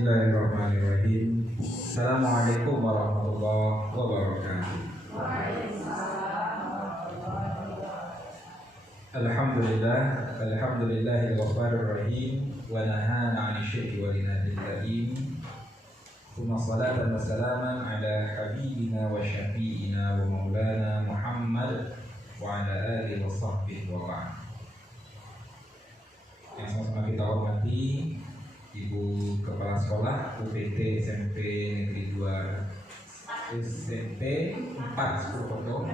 Bismillahirrahmanirrahim. Assalamualaikum warahmatullahi wabarakatuh. Alhamdulillahil ghaffarir rahim wa nahana 'anil syirki wal inadil karim. Tsumma salatan wa salaman ala habibina wa syafi'ina wa maulana Muhammad wa ala alihi wa sahbihi wa ba'd. Yang sama-sama kita hormati Ibu Kepala Sekolah UPT SMP Negeri 2 SMP 4 Purwokerto.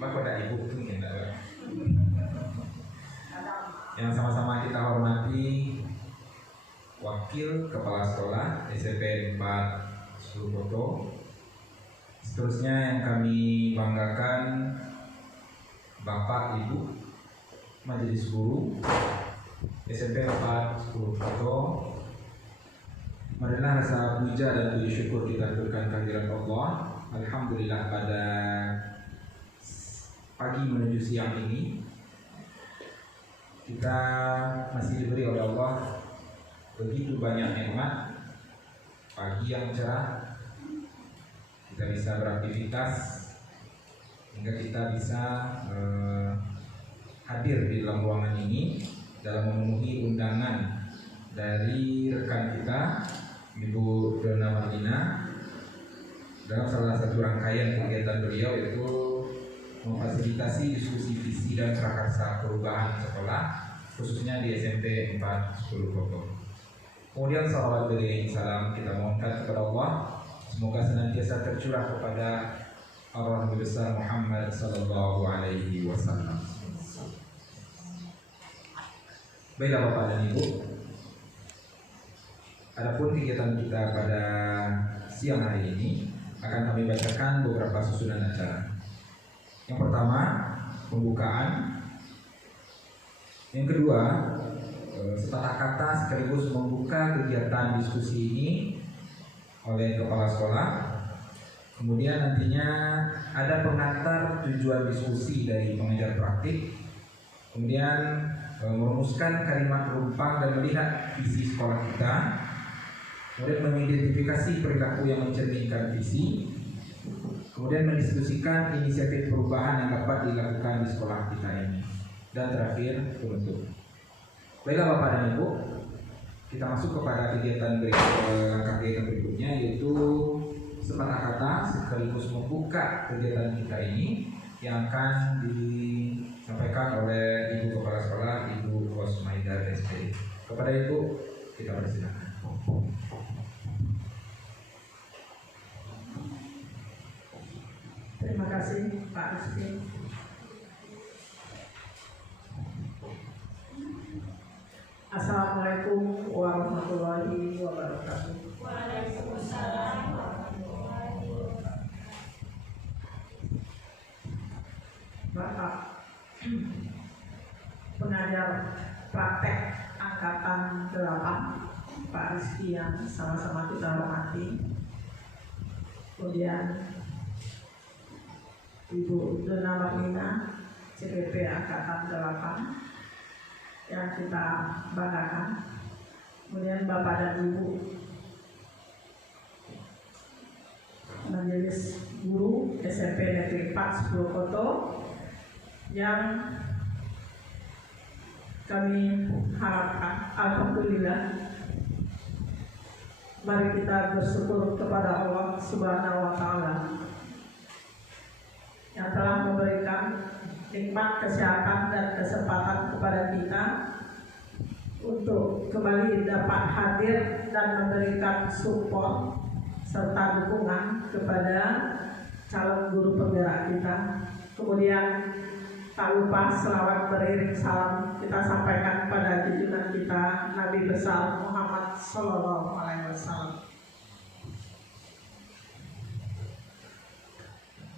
Bapak dan Ibu itu yang sama-sama kita hormati Wakil Kepala Sekolah SMP 4 Purwokerto. Seterusnya yang kami banggakan Bapak Ibu Majelis Guru SMP 4 Purwokerto. Marilah rasa puja dan puji syukur kita berikan kehadirat Allah. Alhamdulillah pada pagi menuju siang ini kita masih diberi oleh Allah begitu banyak nikmat. Pagi yang cerah, kita bisa beraktivitas hingga kita bisa hadir di dalam ruangan ini dalam memenuhi undangan dari rekan kita Ibu Dona Marlina dalam salah satu rangkaian kegiatan beliau, yaitu memfasilitasi diskusi visi dan prakarsa perubahan sekolah khususnya di SMP 4 Purwokerto. Kemudian salawat beriring salam kita mohonkan kepada Allah, semoga senantiasa tercurah kepada arwah Nabi besar Muhammad sallallahu alaihi wasallam. Baiklah Bapak dan Ibu, adapun kegiatan kita pada siang hari ini akan kami bacakan beberapa susunan acara. Yang pertama, pembukaan. Yang kedua, sepatah kata sekaligus membuka kegiatan diskusi ini oleh Kepala Sekolah. Kemudian nantinya ada pengantar tujuan diskusi dari pengajar praktik. Kemudian merumuskan kalimat penumpang dan melihat visi sekolah kita. Kemudian mengidentifikasi perilaku yang mencerminkan visi. Kemudian mendiskusikan inisiatif perubahan yang dapat dilakukan di sekolah kita ini. Dan terakhir, penutup. Baiklah Bapak dan Ibu, kita masuk kepada kegiatan berikutnya, yaitu sepatah kata sekaligus membuka kegiatan kita ini yang akan disampaikan oleh Ibu Kepala Sekolah, Ibu Rosmaidar SP. Kepada Ibu, kita persilakan. Terima kasih Pak Rizky. Assalamualaikum warahmatullahi wabarakatuh. Waalaikumsalam warahmatullahi wabarakatuh. Bapak pengajar praktek angkatan 8 Pak Rizky yang sama-sama kita hormati. Kemudian Ibu Dona Marlina CPP angkatan 8 yang kita banggakan. Kemudian Bapak dan Ibu Majelis Guru SMP Negeri 4 Purwokerto yang kami harapkan, alhamdulillah, mari kita bersyukur kepada Allah Subhanahu wa Ta'ala yang telah memberikan nikmat kesehatan dan kesempatan kepada kita untuk kembali dapat hadir dan memberikan support serta dukungan kepada calon guru penggerak kita. Kemudian tak lupa selawat beriring salam kita sampaikan pada junjungan kita Nabi besar Muhammad Sallallahu Alaihi Wasallam.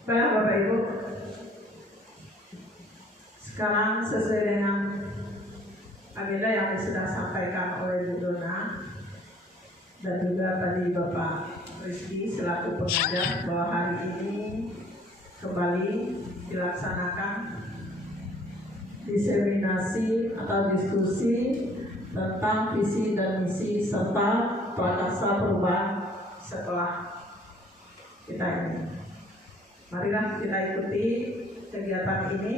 Baik Bapak Ibu, sekarang sesuai dengan agenda yang sudah disampaikan oleh Bu Dona dan juga tadi Bapak Rizky selaku pengajar, bahwa hari ini kembali dilaksanakan diseminasi atau diskusi tentang visi dan misi serta prakarsa perubahan sekolah kita ini. Marilah kita ikuti kegiatan ini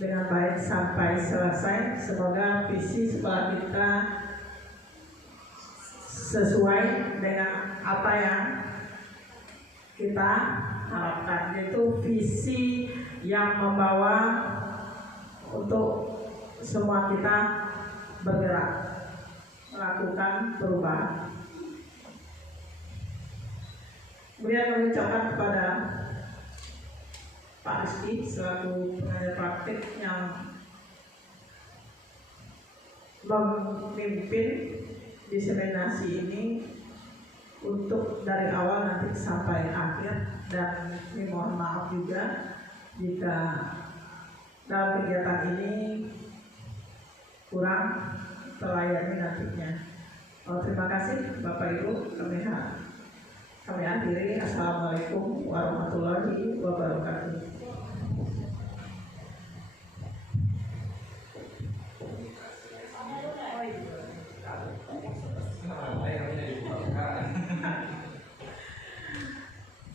dengan baik sampai selesai. Semoga visi sekolah kita sesuai dengan apa yang kita harapkan, yaitu visi yang membawa untuk semua kita bergerak melakukan perubahan. Kemudian kami ucapkan kepada Pak Rizky selaku pengajar praktik yang memimpin diseminasi ini untuk dari awal nanti sampai akhir, dan ini mohon maaf juga jika dalam kegiatan ini kurang terlayani nantinya. Terima kasih Bapak Ibu, kami akhiri. Assalamualaikum warahmatullahi wabarakatuh.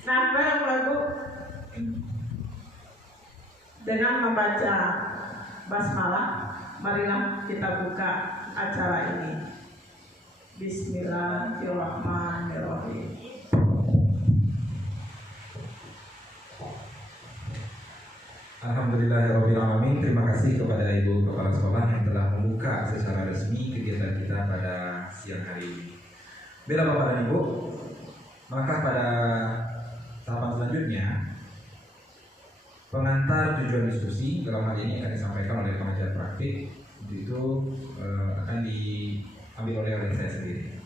Nah, Bapak Ibu, dengan membaca basmalah, marilah kita buka acara ini. Bismillahirrahmanirrahim. Alhamdulillahirrahmanirrahim. Terima kasih kepada Ibu Kepala Sekolah yang telah membuka secara resmi kegiatan kita pada siang hari ini. Bila Bapak dan Ibu, maka pada tahapan selanjutnya pengantar tujuan diskusi dalam hal ini akan disampaikan oleh pengajar praktik. Itu akan diambil oleh saya sendiri.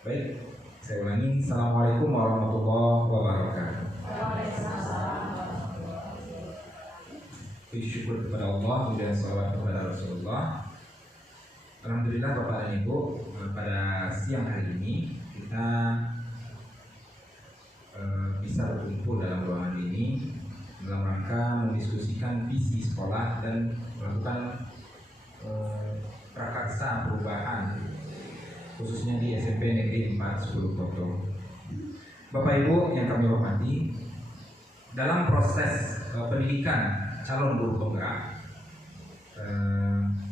Baik, saya ulangi. Assalamualaikum warahmatullahi wabarakatuh. Puji syukur kepada Allah dan salawat kepada Rasulullah. Alhamdulillah Bapak dan Ibu, pada siang hari ini kita bisa berkumpul dalam ruangan ini dalam rangka mendiskusikan visi sekolah dan melakukan prakarsa perubahan khususnya di SMP Negeri 4 10 Koto. Bapak Ibu yang kami hormati, dalam proses pendidikan calon guru penggerak,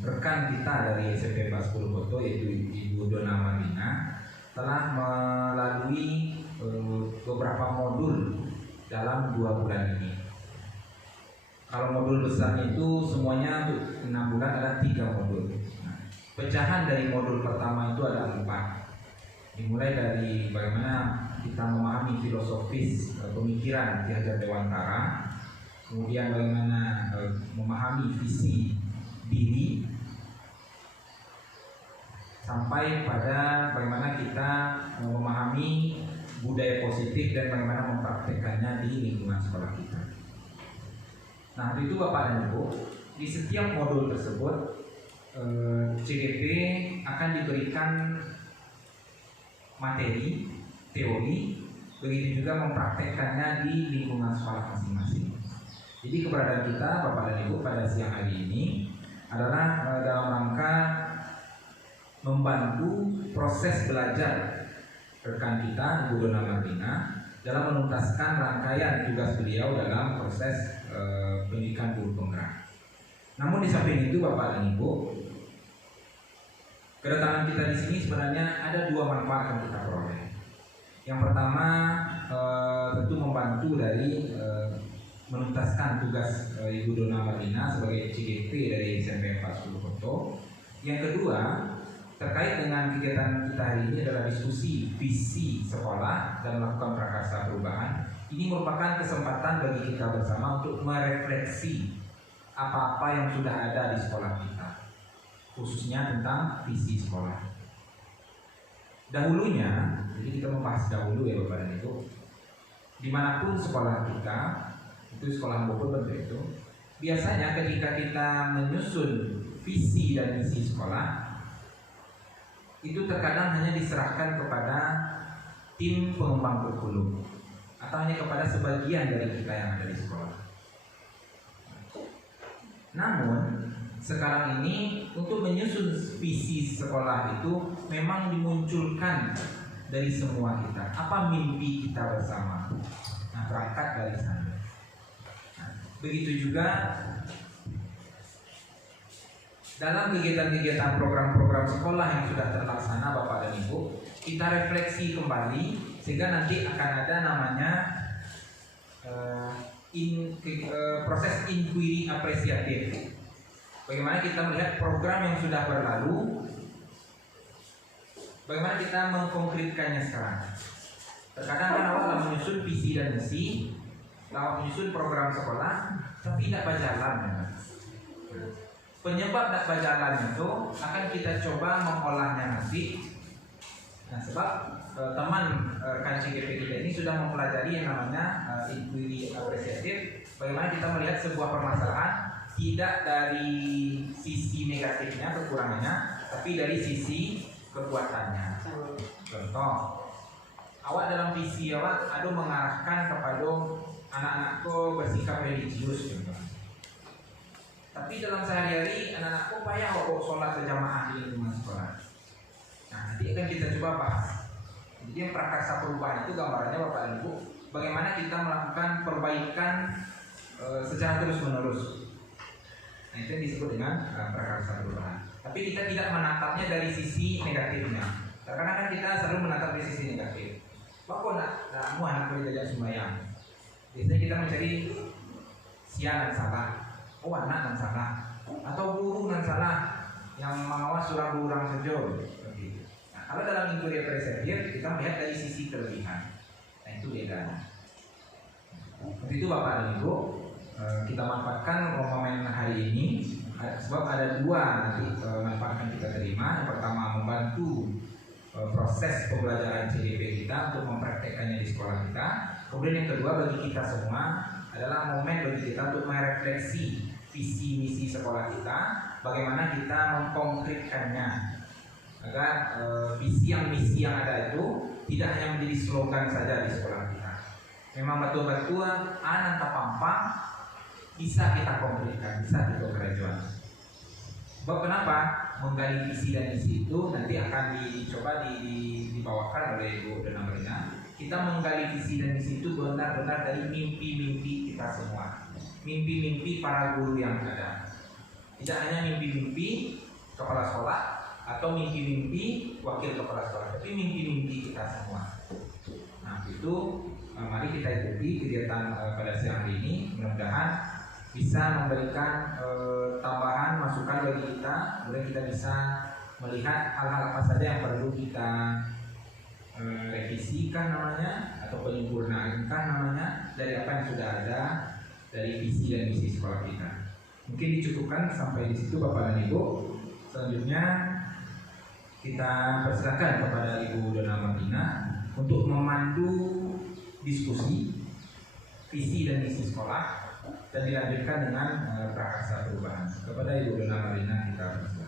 rekan kita dari SMP 4 10 Koto yaitu Ibu Dona Marlina telah melalui beberapa modul dalam 2 bulan ini. Kalau modul besarnya itu semuanya 6 bulan ada 3 modul. Nah, pecahan dari modul pertama itu ada 4. Dimulai dari bagaimana kita memahami filosofis pemikiran Ki Hajar Dewantara, kemudian bagaimana memahami visi diri, sampai pada bagaimana kita memahami budaya positif dan bagaimana mempraktekannya di lingkungan sekolah kita. Nah, itu Bapak dan Ibu, di setiap modul tersebut CGP akan diberikan materi, teori, begitu juga mempraktekannya di lingkungan sekolah masing-masing. Jadi keberadaan kita Bapak dan Ibu pada siang hari ini adalah dalam rangka membantu proses belajar rekan kita Ibu Dona Marlina dalam menuntaskan rangkaian tugas beliau dalam proses pendidikan guru penggerak. Namun di samping itu Bapak dan Ibu, kedatangan kita di sini sebenarnya ada 2 manfaat yang kita peroleh. Yang pertama tentu membantu dari menuntaskan tugas Ibu Dona Marlina sebagai CGP dari SMP 4 10 Koto. Yang kedua, terkait dengan kegiatan kita hari ini adalah diskusi visi sekolah dan melakukan prakarsa perubahan. Ini merupakan kesempatan bagi kita bersama untuk merefleksi apa-apa yang sudah ada di sekolah kita, khususnya tentang visi sekolah. Dahulunya, jadi kita membahas dahulu ya Bapak dan Ibu, dimanapun sekolah kita, itu sekolah maupun bentuk itu, biasanya ketika kita menyusun visi dan misi sekolah, itu terkadang hanya diserahkan kepada tim pengembang kurikulum atau hanya kepada sebagian dari kita yang ada di sekolah. Namun sekarang ini untuk menyusun visi sekolah itu memang dimunculkan dari semua kita. Apa mimpi kita bersama? Nah, berangkat dari sana. Nah, begitu juga dalam kegiatan-kegiatan program-program sekolah yang sudah terlaksana Bapak dan Ibu, kita refleksi kembali sehingga nanti akan ada namanya proses inquiry apresiatif. Bagaimana kita melihat program yang sudah berlalu, bagaimana kita mengkonkretkannya sekarang. Terkadang kan awal dalam menyusun visi dan misi, dalam menyusun program sekolah, tapi tidak berjalan. Penyebab tidak berjalan itu akan kita coba mengolahnya nanti. Nah, sebab teman rekan CGP kita ini sudah mempelajari yang namanya inquiry apresiatif. Bagaimana kita melihat sebuah permasalahan tidak dari sisi negatifnya, kekurangannya, tapi dari sisi kekuatannya. Contoh, awak dalam visi awak ada mengarahkan kepada anak-anakku bersikap religius, contoh. Tapi dalam sehari-hari anak-anakku payah kok sholat berjamaah di lingkungan sekolah. Nah, nanti akan kita coba bahas. Jadi yang prakarsa perubahan itu gambarannya Bapak dan Ibu, bagaimana kita melakukan perbaikan secara terus-menerus. Nah, itu yang disebut dengan prakarsa perubahan. Tapi kita tidak menatapnya dari sisi negatifnya. Karena kan kita selalu menatap dari sisi negatif. Bapak nak anak boleh diajak sembahyang. Biasanya kita mencari siang dan salah. Oh, anak dan salah, atau guru dan salah yang mengawas surah burang sejauh. Nah, kalau dalam inquiry apresiatif kita melihat dari sisi kelebihan. Nah, itu bedanya. Untuk itu Bapak dan Ibu, kita manfaatkan momen hari ini sebab ada dua nanti manfaat yang kita terima. Yang pertama membantu proses pembelajaran CDP kita untuk mempraktekkannya di sekolah kita. Kemudian yang kedua bagi kita semua adalah momen bagi kita untuk merefleksi visi misi sekolah kita, bagaimana kita mengkonkretkannya agar visi yang misi yang ada itu tidak hanya menjadi slogan saja di sekolah kita. Memang betul-betul anak tapampang bisa kita konkretkan, bisa kita kerajaan. Sebab kenapa? Menggali visi dan misi itu nanti akan dicoba dibawakan oleh Ibu Dona Marina. Kita menggali visi dan misi itu benar-benar dari mimpi-mimpi kita semua, mimpi-mimpi para guru yang ada. Tidak hanya mimpi-mimpi kepala sekolah atau mimpi-mimpi wakil kepala sekolah, tapi mimpi-mimpi kita semua. Nah, itu mari kita ikuti kegiatan pada siang hari ini. Mudah-mudahan bisa memberikan tambahan masukan bagi kita, kemudian kita bisa melihat hal-hal apa saja yang perlu kita revisikan namanya atau penyempurnakan namanya dari apa yang sudah ada dari visi dan misi sekolah kita. Mungkin dicukupkan sampai di situ Bapak dan Ibu. Selanjutnya kita persilakan kepada Ibu Dona Marina untuk memandu diskusi visi dan misi sekolah dan dilanjutkan dengan prakarsa perubahan. Kepada Ibu Dona Marina kita persilakan.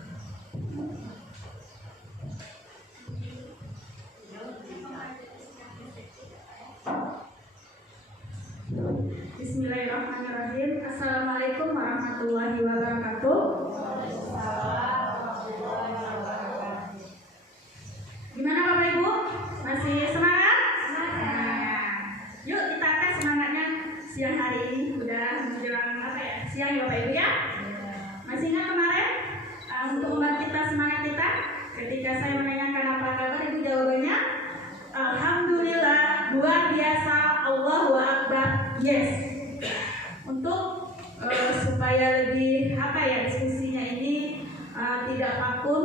Bismillahirrahmanirrahim. Assalamualaikum warahmatullahi wabarakatuh. Gimana Bapak Ibu? Masih semangat? Semangat. Yuk kita tes semangatnya siang hari ini. Udah menjelang siang ya Bapak Ibu ya? Masih ingat kemarin untuk membangkitkan semangat kita ketika saya menanyakan apa kabar, Ibu jawabannya Alhamdulillah, luar biasa, Allahu Akbar, yes. Untuk supaya lebih diskusinya ini tidak vakum,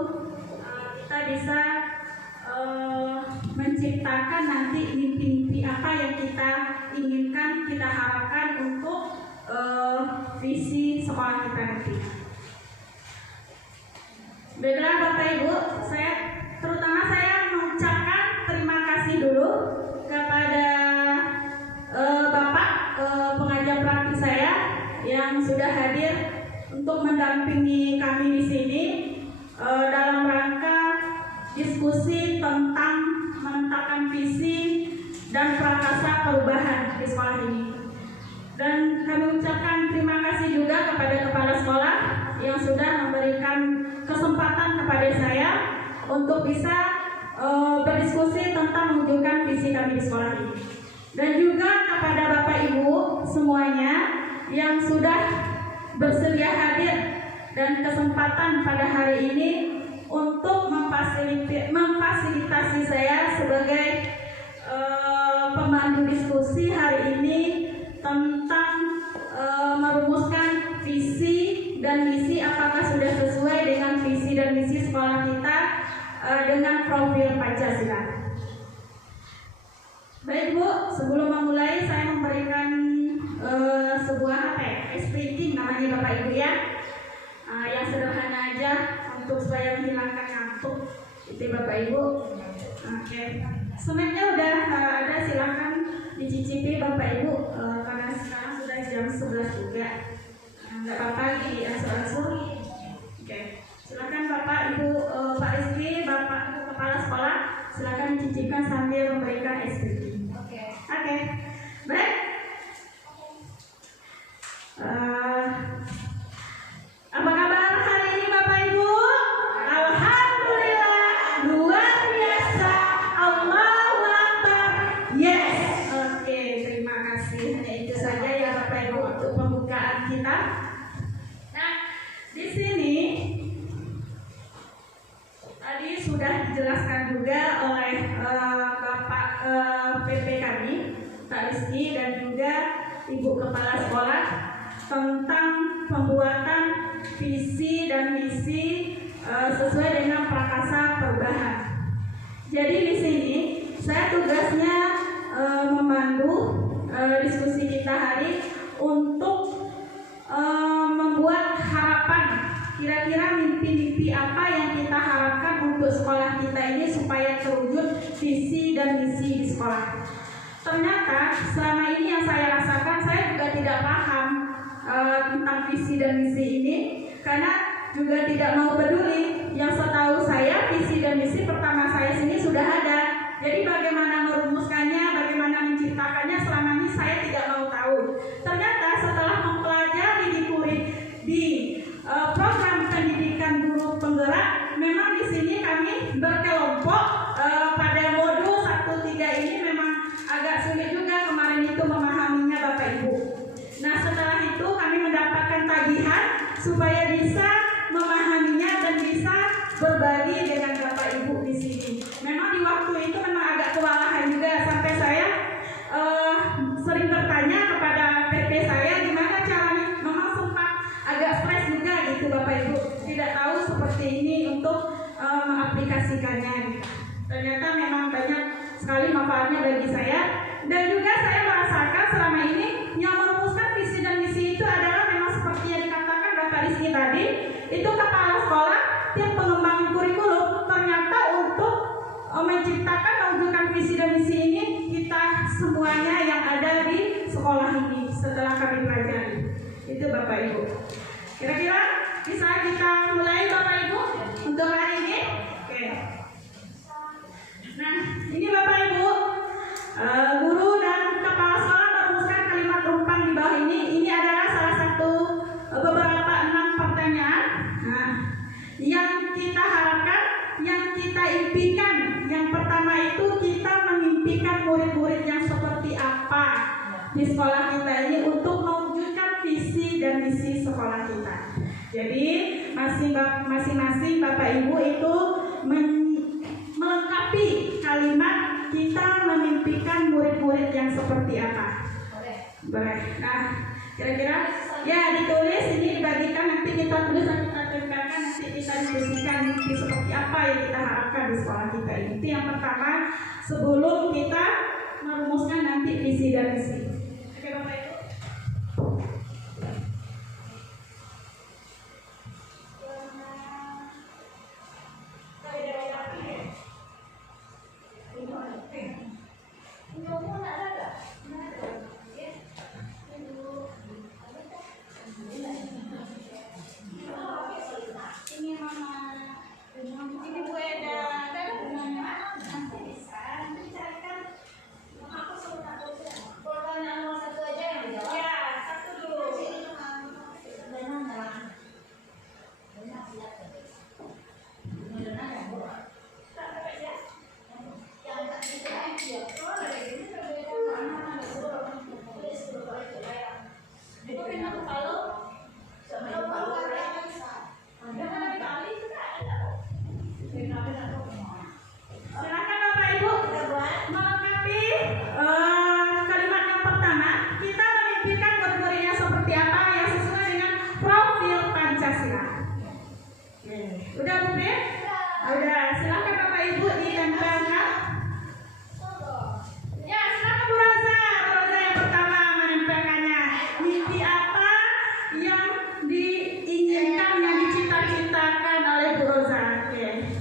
kita bisa menciptakan nanti mimpi-mimpi apa yang kita inginkan, kita harapkan untuk visi sekolah kita nanti. Baiklah Bapak Ibu, terutama saya mengucapkan terima kasih dulu kepada Bapak pengajar praktik saya yang sudah hadir untuk mendampingi kami di sini dalam rangka diskusi tentang menetapkan visi dan prakarsa perubahan di sekolah ini. Dan kami ucapkan terima kasih juga kepada kepala sekolah yang sudah memberikan kesempatan kepada saya untuk bisa berdiskusi tentang mewujudkan visi kami di sekolah ini. Dan juga kepada Bapak Ibu semuanya yang sudah bersedia hadir dan kesempatan pada hari ini untuk memfasilitasi saya sebagai pemandu diskusi hari ini tentang merumuskan visi dan misi, apakah sudah sesuai dengan visi dan misi sekolah kita dengan profil Pancasila. Baik Bu, sebelum memulai saya memberikan sebuah speaking namanya Bapak Ibu ya, yang sederhana aja untuk supaya menghilangkan ngantuk itu Bapak Ibu. Oke, semennya udah ada, silakan dicicipi Bapak Ibu, karena sekarang sudah jam 11 juga, nggak apa-apa di asur-asur. Oke, silakan Bapak Ibu, Pak Rizky, Bapak Ibu Kepala Sekolah, silakan dicicipkan sambil memberikan speaking. Oke, baik. Apa kabar hari ini Bapak Ibu? Alhamdulillah, luar biasa. Allahu Akbar. Yes. Oke, terima kasih. Hanya itu saja ya Bapak Ibu untuk pembukaan kita. Nah, di sini tadi sudah dijelaskan juga oleh Bapak PP kami, Pak Rizky, dan juga Ibu Kepala Sekolah tentang pembuatan visi dan misi sesuai dengan Prakasa Perubahan. Jadi di sini saya tugasnya memandu diskusi kita hari untuk membuat harapan, kira-kira mimpi-mimpi apa yang kita harapkan untuk sekolah kita ini supaya terwujud visi dan misi di sekolah. Ternyata selama ini yang saya rasakan, saya juga tidak paham tentang visi dan misi ini, karena juga tidak mau peduli. Yang setahu saya visi dan misi pertama saya sini sudah ada. Jadi bagaimana merumuskannya, bagaimana menciptakannya, selama ini saya tidak mau tahu. Ternyata setelah mempelajari di program pendidikan guru penggerak, memang di sini kami berkelompok pada modul 1-3 ini memang agak sulit juga kemarin itu memahaminya Bapak Ibu. Nah, setelah itu kami mendapatkan tagihan supaya bisa memahaminya dan bisa berbagi dengan Bapak Ibu di sini. Memang di waktu itu memang agak kewalahan juga, sampai saya sering bertanya kepada PP saya gimana caranya. Memang sempat agak stres juga gitu Bapak Ibu, tidak tahu seperti ini untuk mengaplikasikannya. Ternyata memang banyak sekali manfaatnya bagi saya, dan juga saya merasakan selama ini yang merumuskan visi dan misi itu adalah memang seperti yang dikatakan Bapak Rizky tadi, itu kepala sekolah, tim pengembangan kurikulum. Ternyata untuk menciptakan mewujudkan visi dan misi ini kita semuanya yang ada di sekolah ini setelah kami pelajari. Itu Bapak Ibu. Kira-kira bisa kita mulai Bapak Ibu untuk hari ini? Oke. Nah, ini Bapak Ibu, guru dan kepala sekolah merumuskan kalimat rumpang di bawah ini. Ini adalah salah satu beberapa 6 pertanyaan. Nah, yang kita harapkan, yang kita impikan. Yang pertama itu kita memimpikan murid-murid yang seperti apa di sekolah kita ini untuk mewujudkan visi dan misi sekolah kita. Jadi masing-masing Bapak Ibu itu melengkapi kalimat kita memimpikan murid-murid yang seperti apa. Boleh. Nah, kira-kira ya ditulis, ini dibagikan, nanti kita tulis, nanti kita tempelkan, nanti kita diskusikan mimpi seperti apa yang kita harapkan di sekolah kita ini. Itu yang pertama sebelum kita merumuskan nanti visi dan misi. Oke Bapak Ibu. Ini Bu Eda, ada bunganya, nanti bisa, nanti carikan. Aku suruh Udah, silakan Bapak Ibu ditempelkan. Ya, silakan Bu Rosa. Bu Rosa yang pertama menempelkannya. Mimpi apa yang diinginkan, yang dicita-citakan oleh Bu Rosa? Oke.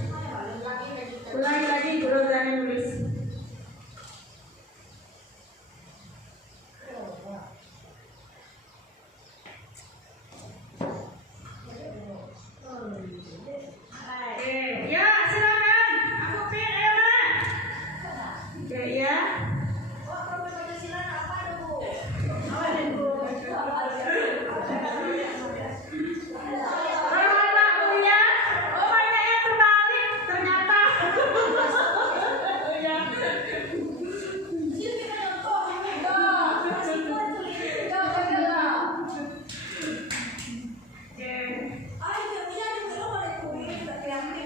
Ulangi lagi Bu Rosa yang nulis. Ya, silakan. Aku pin Emma. Oke ya. Bapak punya, oh banyak yang terbalik ternyata. Ya.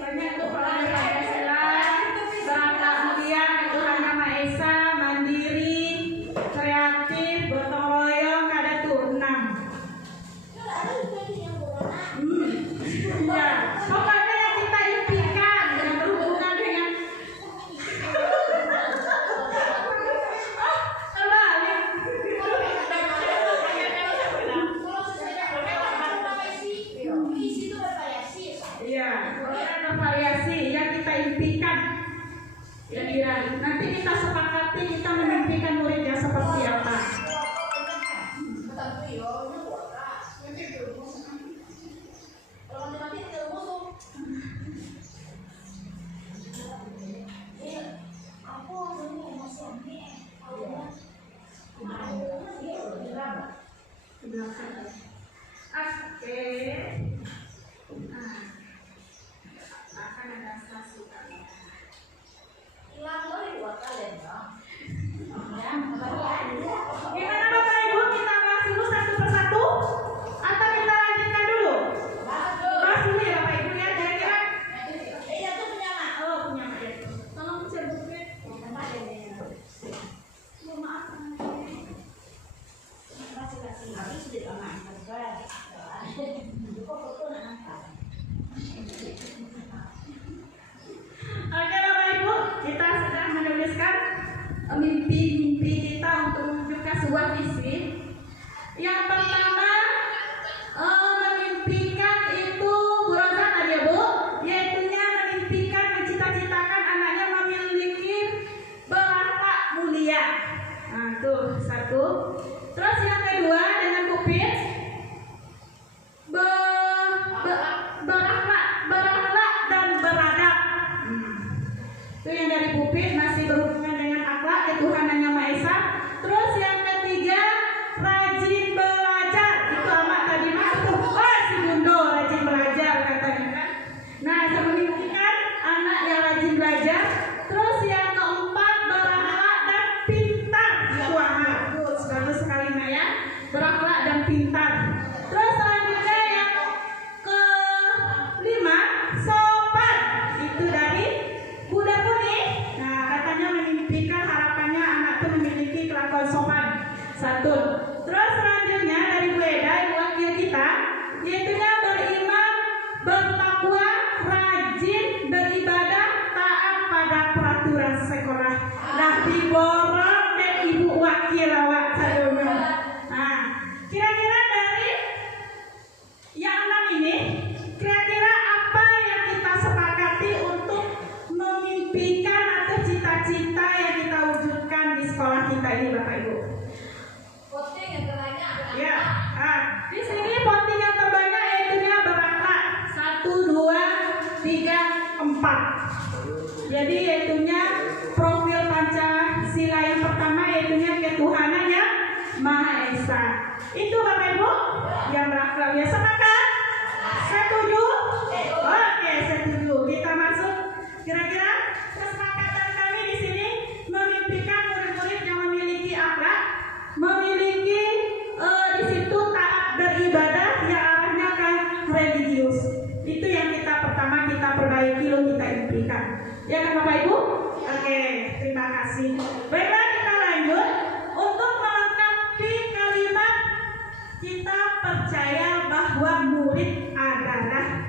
Banyak tuh kalau ada Pancasila, berangkat mulia, Tuhan Yang Maha Esa, mandiri, kreatif, gotong royong, ada tuh 6. Ya, pokoknya yang kita impikan yang berhubungan dengan terbalik. Iya, ada variasi yang kita impikan. Kira-kira nanti kita sepakati kita memimpikan muridnya seperti apa. Oke. Akan ada stasiun. Gimana Bapak Ibu, kita bahas dulu satu persatu atau kita lanjutkan dulu? Bahas dulu ya Bapak Ibu ya, kira-kira. Oh, punya Mak ya. Tolong share bukunya. Maaf. Oke Bapak Ibu, kita sudah menuliskan mimpi-mimpi kita untuk mewujudkan sebuah visi. Yang pertama memimpikan itu Bu Rosa tadi ya Bu, yaitunya memimpikan, mencita-citakan anaknya memiliki berakhlak mulia. Nah tuh satu. Terus yang kedua dengan Kupin berakhlak dan beradab. Itu yang dari Pupit masih berhubungan dengan akhlak ketuhanan Yang Maha Esa. Terus yang ketiga rajin belajar. Itu amat tadi masuk. Oh si Bundo rajin belajar katanya kan. Nah saya memimpikan anak yang rajin belajar. Terus yang keempat berakhlak dan pintar. Wah bagus sekali Mak ya. Berakhlak dan pintar. Terus selanjutnya yang kelima sopan. Itu dari Buddha Puni. Nah katanya memimpikan harapannya anak itu memiliki kelakuan sopan. Satu. Terus selanjutnya dari Bu Eda, ibu wakil kita, yaitunya beriman, bertakwa, rajin, beribadah, taat pada peraturan sekolah. Nah diborong deh ibu wakil awak sadonya. Nah kira-kira dari yang 6 ini, kira-kira apa yang kita sepakati untuk memimpikan atau cita-cita yang kita wujudkan di sekolah kita ini Bapak Ibu? Ya, di sini voting yang terbanyak yaitunya berakhlak 1, 2, 3, 4. Jadi yaitunya profil Pancasila yang pertama yaitunya ketuhanan Yang Maha Esa. Itu Bapak Ibu yang berakhlak. Ya sepakat? Setuju? Oke, setuju. Kita masuk. Kira-kira kesepakatan kami di sini memimpikan murid-murid yang memiliki akhlak, memiliki di situ taat beribadah yang arahnya ke religius. Itu yang kita pertama kita perbaiki, lalu kita impikan. Ya kan Bapak Ibu? Oke, terima kasih. Baiklah kita lanjut untuk melengkapi kalimat kita percaya bahwa murid adalah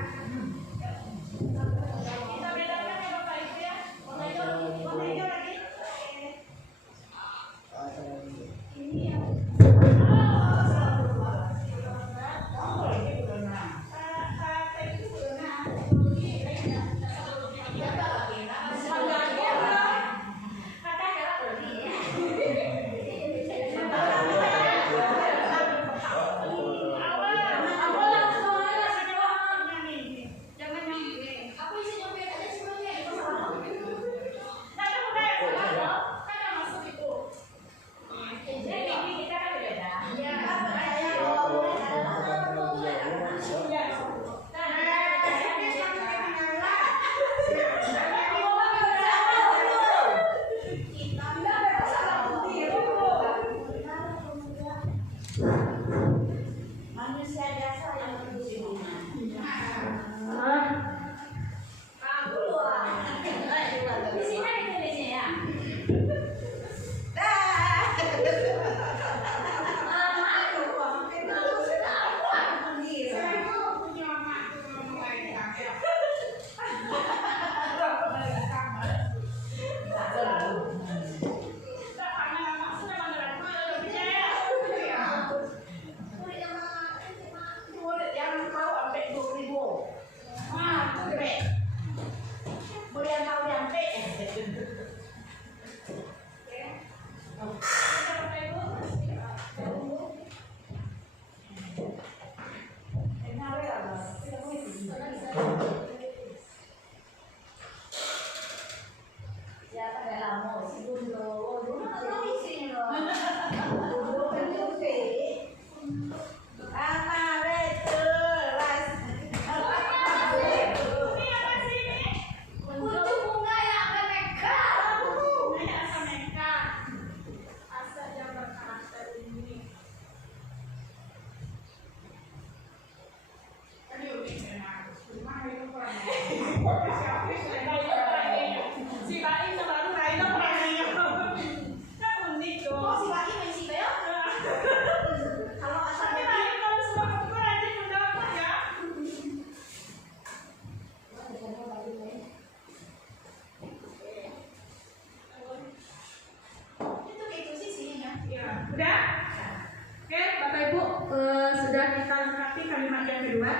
melengkapi kalimat yang kedua.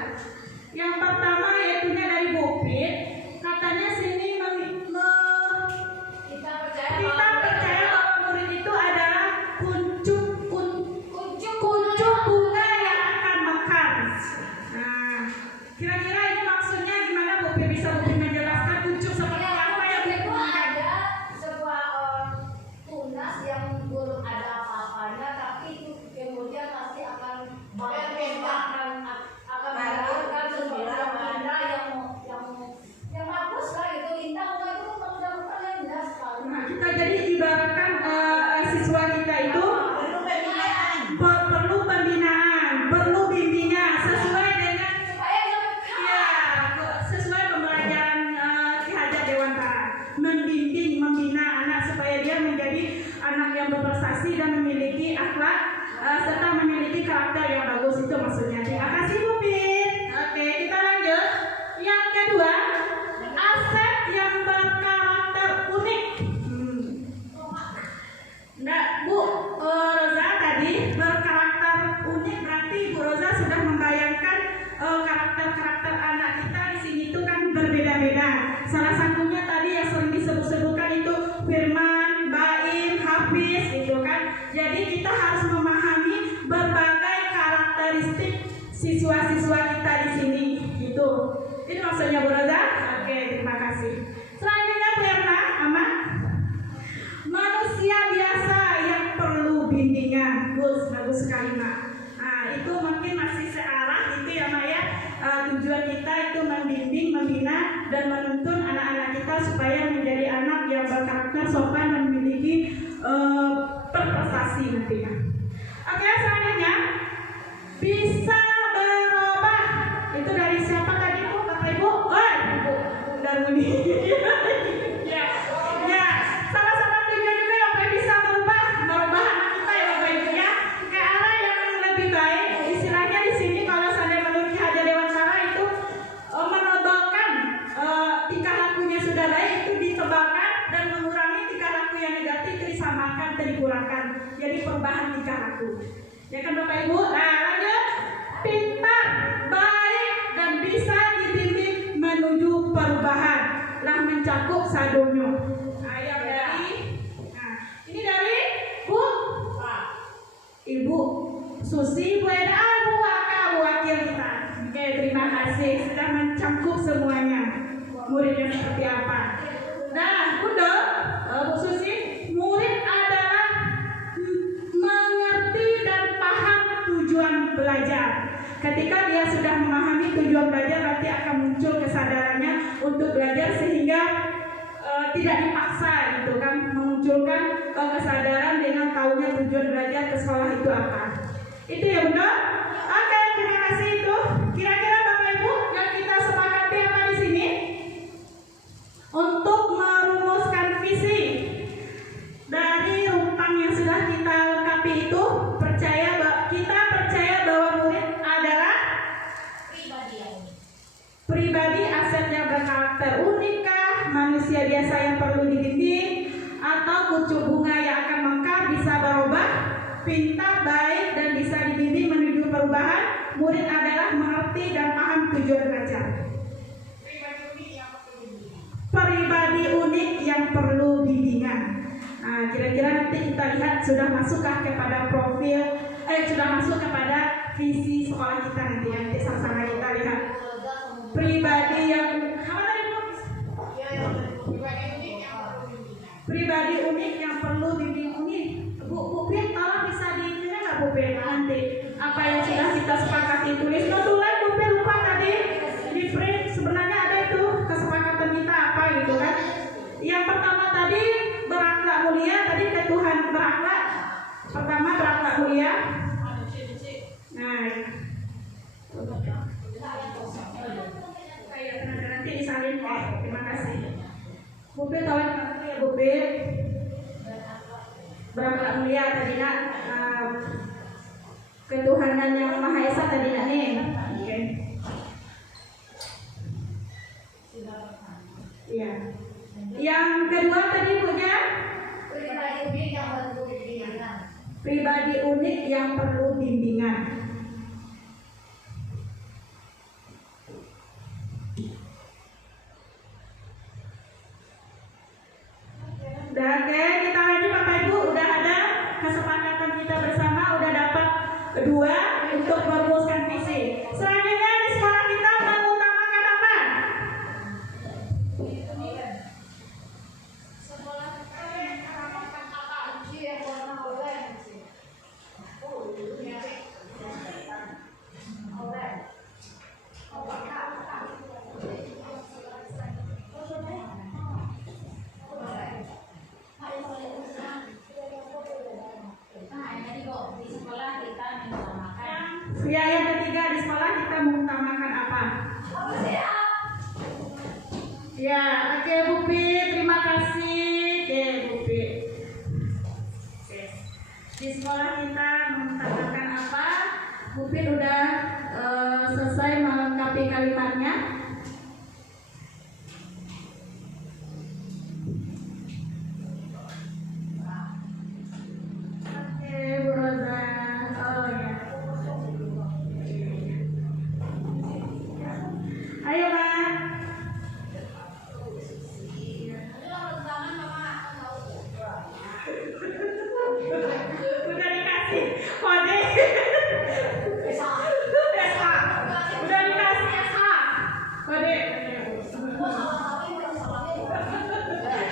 Yang pertama yaitu dari Bu Pit, katanya sini kita percaya bahwa murid itu adalah kuncup bunga yang akan mekar. Nah, kira-kira ini maksudnya gimana Bu Pit? Bisa Bu Pit menjelaskan kuncup seperti apa yang itu ada sebuah tunas yang belum ada apa-apanya, tapi itu kemudian pasti akan melahirkan sesuatu yang bagus lah itu. Indah itu mudah-mudahan yang indah sekali. Nah, kita jadi ibaratkan siswa kita itu perlu pembinaan, perlu bimbingan sesuai dengan sesuai pembelajaran Ki Hajar Dewantara, membimbing, membina anak supaya dia menjadi anak yang berprestasi dan memiliki akhlak serta memiliki karakter yang bagus. Itu maksudnya. Terima kasih Bu Pit. Oke, kita lanjut. Yang kedua, aset yang berkarakter unik. Nah, Bu Roza tadi berkarakter unik, berarti Bu Roza sudah membayangkan karakter-karakter anak kita di sini itu kan berbeda-beda. Salah satunya tadi yang sering disebut-sebutkan itu Firman, Baim, Hafiz gitu kan. Jadi kita harus memahami berbagai karakteristik siswa-siswa kita di sini gitu. Itu maksudnya Bu Roza. Oke, terima kasih. Selanjutnya Bu Erna, Mama. Manusia biasa yang perlu bimbingan. Bagus sekali Mak. Nah, itu mungkin masih searah gitu ya Mak ya. Tujuan kita itu membimbing, membina dan menuntun anak-anak kita supaya menjadi anak yang berkarakter, sopan dan memiliki berprestasi nantinya. Oke, selanjutnya bisa berubah. Itu dari siapa tadi Bu? Bapak Ibu? Ibu Darmuni. Ya, sama-sama tujuan juga yang bisa merubah anak kita ya Bapak Ibu ya, ke arah yang lebih baik. Istilahnya di sini kalau saya menurut Ki Hajar Dewantara itu menodokan tingkah lakunya sudah baik itu ditebalkan dan mengurangi tingkah laku yang negatif disamakan dan dikurangkan. Jadi perubahan tingkah laku. Ya kan Bapak Ibu? Nah, lanjut. Pintar, baik dan bisa dibimbing menuju perubahan. Lah mencakup sadonyo. Ayat dari ini dari Bu Ibu Susi, Bu Eda, Bu Waka, Bu Wakil kita. Oke, terima kasih sudah mencakup semuanya. Muridnya seperti apa? Nah, Bunda, Bu Susi, murid adalah mengerti dan paham tujuan belajar. Ketika dia sudah memahami tujuan belajar, nanti akan muncul kesadarannya untuk belajar sehingga tidak dipaksa gitu kan, memunculkan kesadaran dengan tahunya tujuan belajar ke sekolah itu apa. Itu ya Bunda. Oke, terima kasih itu. Kira-kira Bapak Ibu yang kita sepakati apa di sini? Untuk merumuskan visi dari rumpang yang sudah kita lengkapi itu, kita percaya bahwa murid adalah pribadi aset yang berkarakter unik kah, manusia biasa yang perlu dibimbing, atau kucuk bunga yang akan mekar bisa berubah, pintar, baik dan bisa dibimbing menuju perubahan. Murid adalah mengerti dan paham tujuan belajar. Pribadi unik yang perlu bimbingan. Nah, kira-kira nanti kita lihat sudah masukkah kepada profil, sudah masuk kepada visi sekolah kita nanti sama-sama kita lihat. Pribadi yang pribadi unik yang perlu bimbingan. Bu Pin, tolong bisa dilihat nggak Bu Pin nanti apa yang sudah kita sepakati tulis. Kebetulan Bu Pin lupa tadi di print, sebenarnya ada itu kesepakatan kita apa gitu kan. Yang pertama tadi berakhlak mulia, tadi ke Tuhan berakhlak. Pertama berakhlak mulia. Nah, nanti disalin. Terima kasih. Bu Pin tahu ya Bu Pin. Berakhlak mulia tadi nak ketuhanan yang Maha Esa tadi nak nih. Oke. Iya. Yang kedua tadi punya pribadi unik yang perlu bimbingan. kedua untuk merumuskan visi. Selanjutnya di sekolah kita mengutamakan apa? Ya, yang ketiga di sekolah kita mengutamakan apa? Ya, oke Bu Pi, terima kasih. Oke Bu Pi. Oke. Di sekolah kita mengutamakan apa? Bu Pi udah selesai melengkapi kalimatnya. Oke, Bu Rosa. Oh ya. Ayo, Pak. Udah dikasih kode. SA. Udah dikasih SA. Kode.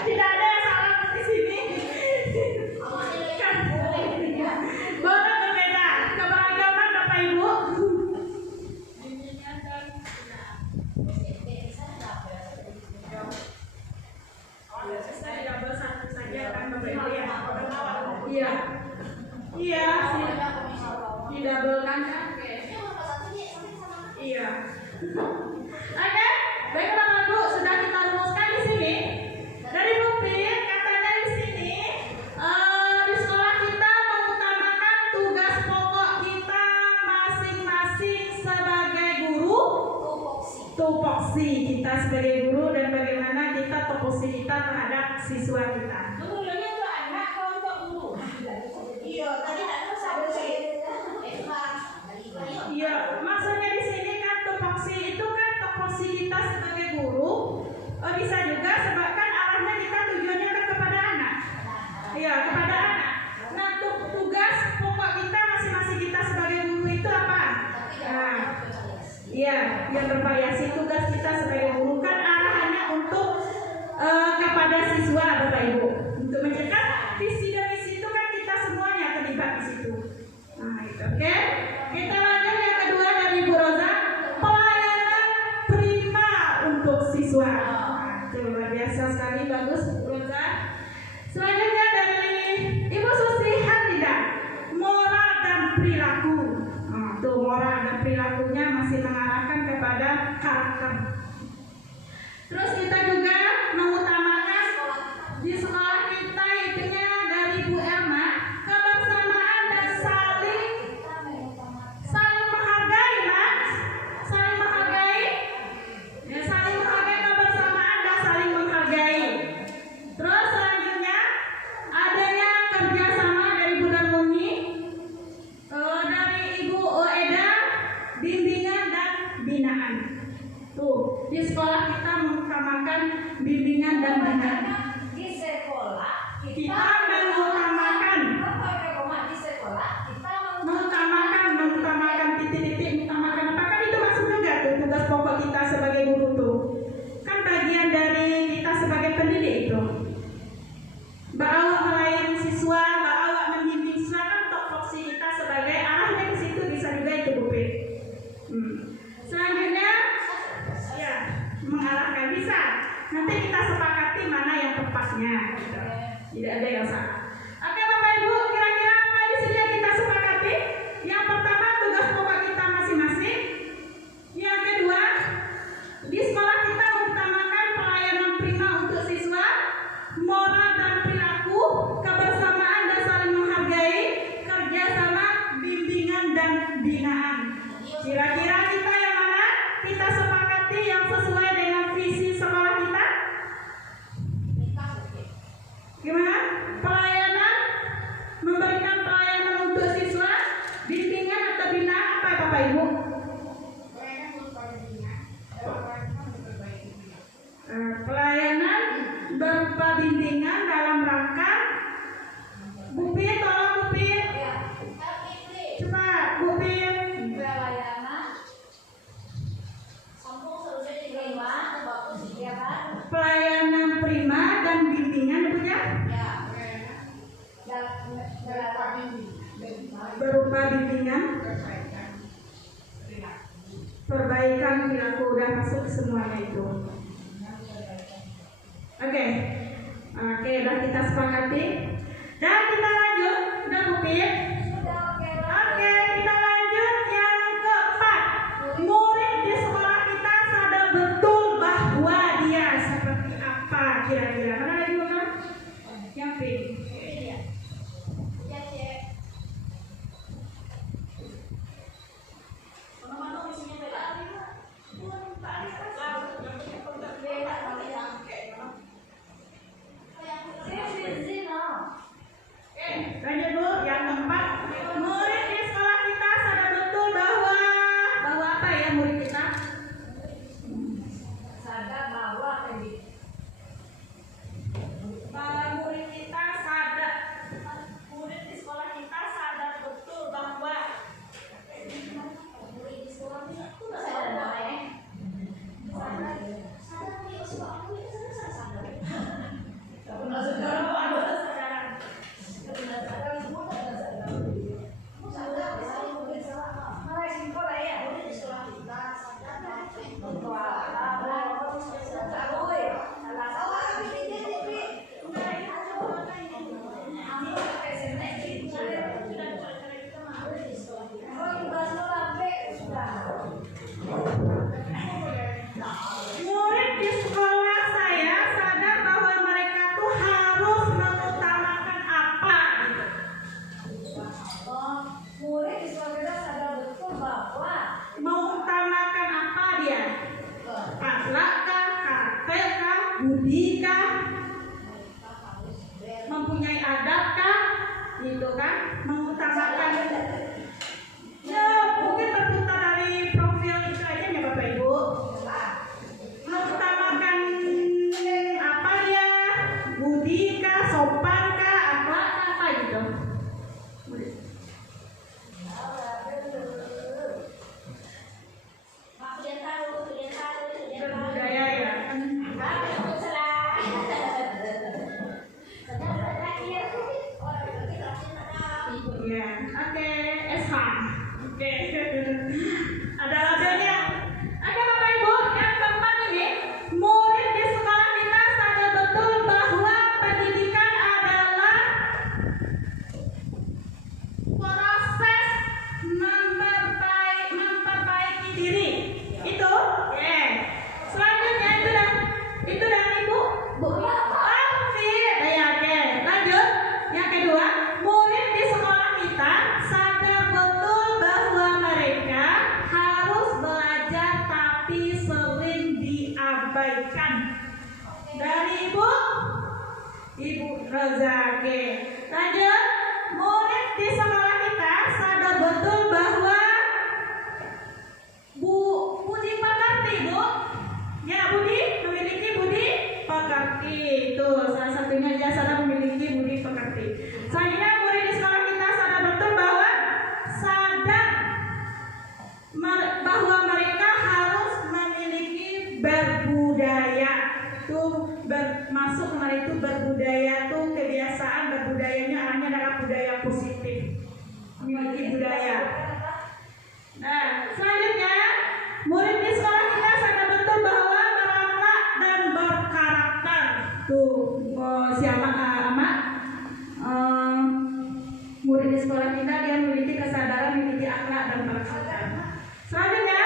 Tidak ada yang salah di sini. Boleh berbeda. Keberagaman Bapak Ibu. Saya double satu saja kan Bapak Ibu ya. Iya. Iya, didabelkan kan? Iya. Oke, baik Bapak Ibu, sudah kita rumuskan di sini. Dari bukti katanya di sini di sekolah kita mengutamakan tugas pokok kita masing-masing sebagai guru. Tupoksi kita sebagai guru dan bagaimana kita tupoksi kita terhadap siswa kita. Iya, maksudnya di sini kan tupoksi itu kan tupoksi kita sebagai guru, bisa juga sebabkan arahnya kita tujuannya kan kepada anak. Iya, kepada anak. Nah, tugas pokok kita masing-masing kita sebagai guru itu apa? Nah, iya, yang bervariasi tugas kita sebagai guru kan arahannya untuk kepada siswa Bapak Ibu. Untuk mencetak visi dan misi itu kan kita semuanya terlibat di situ. Nah, itu oke. Kita lanjut yang kedua dari Bu Rosa, pelayanan prima untuk siswa. Nah, itu luar biasa sekali, bagus Bu Rosa. Selanjutnya dari Ibu Susi Handida, moral dan perilaku. Nah, tuh moral dan perilakunya masih mengarahkan kepada karakter. Terus kita juga mengutamakan di sekolah kita itunya dari Bu Elma, kebersamaan dan saling menghargai, Mas. Saling menghargai. Ya, saling menghargai, kebersamaan dan saling menghargai. Terus selanjutnya adanya kerjasama dari Bu Darmuni, dari Ibu Eda, bimbingan dan binaan. Tuh, di sekolah kita mengutamakan bimbingan dan binaan. Di sekolah Kita mengutamakan titik-titik mengutamakan apa kan itu masuk juga tuh tugas pokok kita sebagai guru tuh. Kan bagian dari kita sebagai pendidik itu. Bawa melayani siswa, bawa membimbing siswa kan tupoksi kita sebagai arahnya ke situ bisa juga itu Bu Pi. Selanjutnya ya mengarahkan bisa. Nanti kita sepakati mana yang tepatnya. Gitu. Tidak ada yang salah. Oke Bapak Ibu, kira-kira apa di sini yang kita sepakati? Yang pertama tugas pokok kita masing-masing. Yang kedua, di sekolah kita mengutamakan pelayanan prima untuk siswa, moral dan perilaku, kebersamaan dan saling menghargai, kerjasama, bimbingan dan binaan. Kira-kira kita yang mana? Kita sepakati yang sesuai dengan visi sekolah kita? Gimana? Pelayanan menerima dan bimbingan Bu ya. Berupa bimbingan, perbaikan perilaku, udah masuk semuanya itu. Oke, udah kita sepakati. Dan kita lanjut, udah Bu Pit? Oke, kita lanjut yang keempat. Murid di sekolah kita sadar betul bahwa dia seperti apa kira-kira. Mana lagi Bu? Yang pink. Lanjut Bu, yang keempat, murid di sekolah kita sadar betul bahwa apa ya murid kita? Sadar bahwa Murid kita sadar, murid di sekolah kita sadar betul bahwa murid di sekolah itu nggak sadar bahwa murid di sekolah saya sadar bahwa mereka tuh harus mengutamakan apa gitu. murid di sekolah kita sadar betul bahwa Mengutamakan apa dia? Akhlak kah, karakter kah, budi kah, mempunyai adab kah, gitu kan? Mengutamakan. Ya mungkin terputar dari profil itu aja ya Bapak Ibu. Mengutamakan apa dia? Budi kah, sopan kah, akhlak kah, apa gitu? Berbudaya ya. Ya, oke, SH. Oke. Ada labelnya. Oke Bapak Ibu, yang keempat ini, murid di sekolah kita sadar betul bahwa pendidikan adalah proses memperbaiki diri. Itu, ya. Selanjutnya itu dari Ibu. Ya, oke. Lanjut. Yang kedua, murid di sekolah kita sadar betul bahwa mereka harus belajar tapi sering diabaikan. Dari Ibu Roza. Oke. Lanjut. Murid di sekolah kita sadar betul bahwa budi pekerti Bu. Ya budi, memiliki budi pekerti. Itu salah satunya aja sadar memiliki budi pekerti. Selanjutnya murid di sekolah kita sadar betul bahwa mereka harus memiliki berbudaya. Tuh masuk kemarin itu berbudaya tuh kebiasaan berbudayanya arahnya adalah budaya positif. Memiliki budaya. Nah, selanjutnya murid di sekolah kita sadar betul bahwa berakhlak dan berkarakter. Tuh siapa amat murid di sekolah kita dia memiliki kesadaran, memiliki akhlak dan berkarakter. Selanjutnya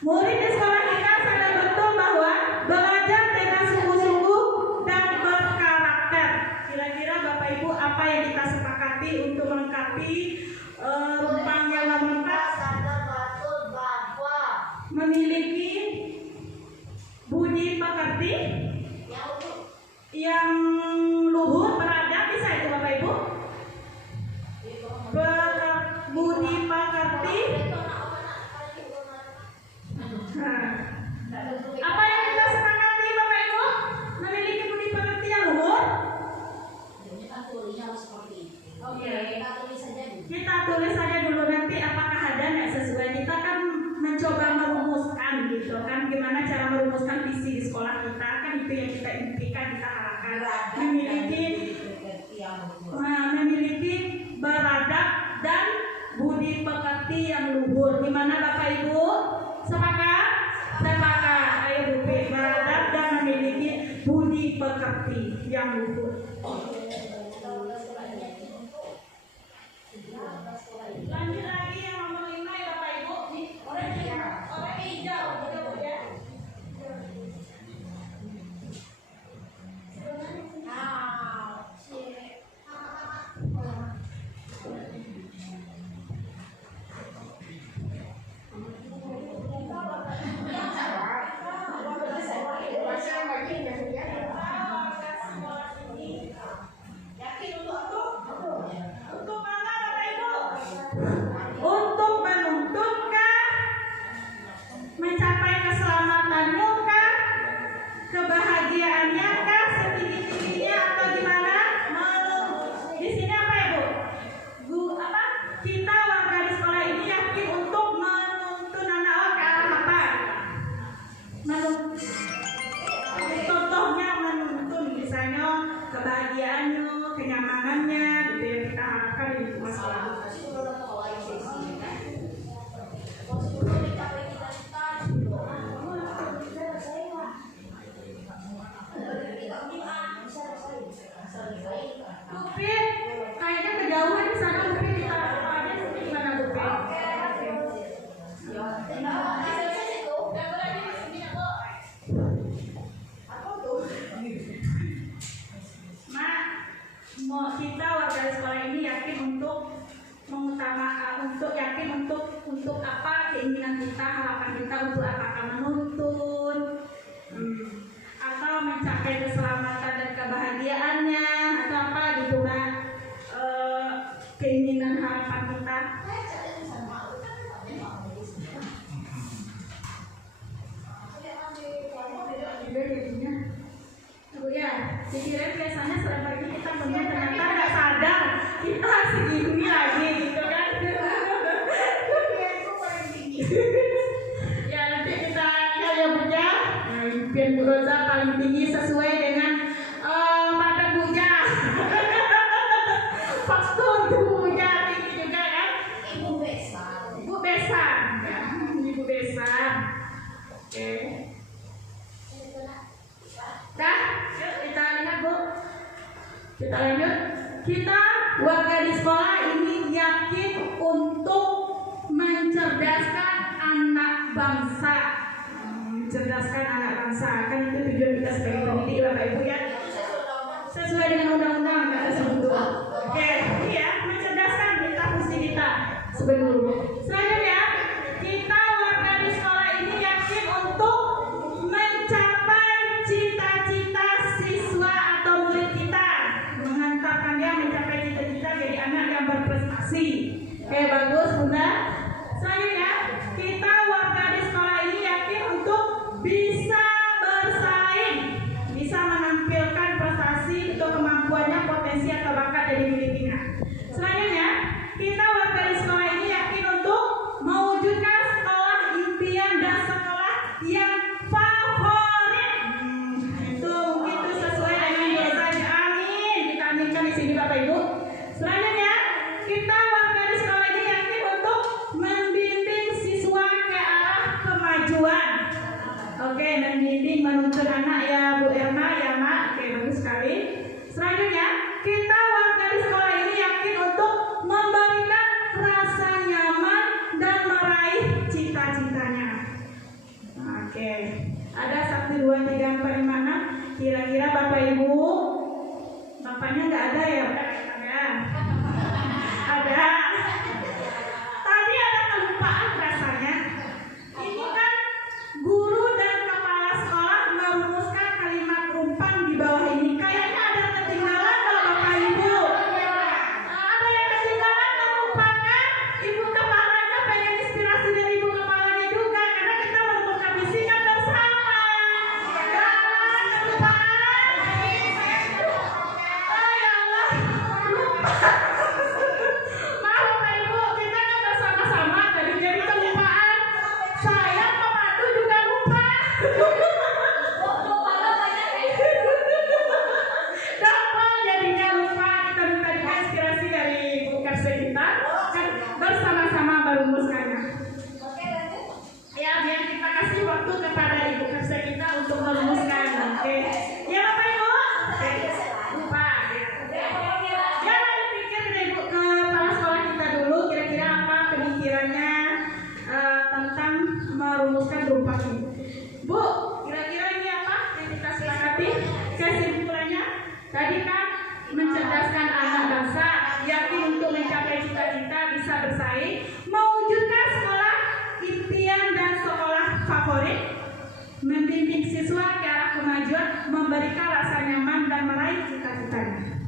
murid di sekolah kita sadar betul bahwa belajar dengan sungguh-sungguh dan berkarakter. Kira-kira Bapak Ibu apa yang kita sepakati? merumuskan visi di sekolah kita, kan itu yang kita impikan, kita harapkan memiliki beradab dan budi pekerti yang luhur. Gimana Bapak Ibu? Sepakat? Sepakat. Ayo Bu, beradab dan memiliki budi pekerti yang luhur. Lanjut lagi yang nomor 5 ya Bapak Ibu. Orang hijau, udah Bu ya. Untuk menuntunkah, mencapai keselamatannya kah, kebahagiaannya kah, setinggi-tingginya atau gimana? Di sini apa ya Bu? Apa? Kita warga di sekolah ini yakin untuk menuntun anak ke arah apa? Contohnya menuntun misalnya kebahagiaannya, kenyamanannya, gitu yang kita harapkan di lingkungan sekolah. Bupit, kayaknya kejauhan di sana. Bupit kita aja sini gimana Bupit? Mak, kita warga sekolah ini yakin untuk mengutamakan, untuk apa keinginan kita, harapan kita untuk apakah menuntun atau mencapai keselamatan dan kebahagiaannya atau apa gitu kan, keinginan harapan kita. Bu ya, pikiran biasanya selama ini kita benar ternyata nggak sadar kita segini lagi gitu kan. Ya nanti kita lihat ya Bu ya, impian Bu Roza paling tinggi sesuai dengan pada Bu ya. Postur Bu ya tinggi juga kan. Ibu Besan ya, Ibu Besan. Oke. Dah, yuk kita lihat Bu. Kita lanjut. Kita warga di sekolah ini yakin untuk mencerdaskan anak bangsa. Mencerdaskan anak bangsa, kan itu tujuan kita sebagai pendidik Bapak Ibu ya. Sesuai dengan undang-undang kata sebelum. Oke, iya, mencerdaskan kita fungsi kita sebagai guru. Selanjutnya, kita warga di sekolah ini yakin untuk mencapai cita-cita siswa atau murid kita, mengantarkan dia mencapai cita-cita jadi anak yang berprestasi. Oke, bagus Bunda. Selanjutnya, kita warga di sekolah ini yakin untuk bisa bersaing, bisa menampilkan prestasi atau kemampuannya, potensi atau bakat dari dirinya. Selanjutnya, kita warga di sekolah ini yakin untuk mewujudkan sekolah impian dan sekolah yang favorit. Itu sesuai dengan dosanya. Amin. Kita aminkan di sini Bapak Ibu. Selanjutnya, kita warga di sekolah ini yakin untuk membimbing siswa ke arah kemajuan. Oke, membimbing menuntun anak ya Bu Erna ya Mak. Oke, bagus sekali. Selanjutnya, kita warga di sekolah ini yakin untuk memberikan rasa nyaman dan meraih cita-citanya. Oke, ada 1, 2, 3, 4, 5, 6. Kira-kira Bapak Ibu, bapaknya nggak ada ya? Ada. Tadi ada kelupaan rasanya. Ini kan guru dan kepala sekolah merumuskan kalimat rumpang di bawah ini. Kayaknya ada ketinggalan kalau Bapak Ibu. Ada yang ketinggalan merupakan ibu kepalanya, pengen inspirasi dari ibu kepalanya juga, karena kita merumuskan visi kan bersama. Jangan kelupaan. Oh ya Allah, lupa. waktu kepada Ibu Kapsa kita untuk merumuskan. Oke. Ya Bapak Ibu? Oke. Lupa. Jangan dipikir deh Ibu ke kepala sekolah kita dulu kira-kira apa pemikirannya tentang merumuskan berupa ini. Bu, kira-kira ini apa yang kita sepakati? Kesimpulannya tadi kan mencerdaskan anak bangsa, yakin untuk mencapai cita-cita bisa bersaing, mewujudkan sekolah impian dan sekolah favorit, membimbing siswa ke arah kemajuan, memberikan rasa nyaman dan meraih cita-citanya.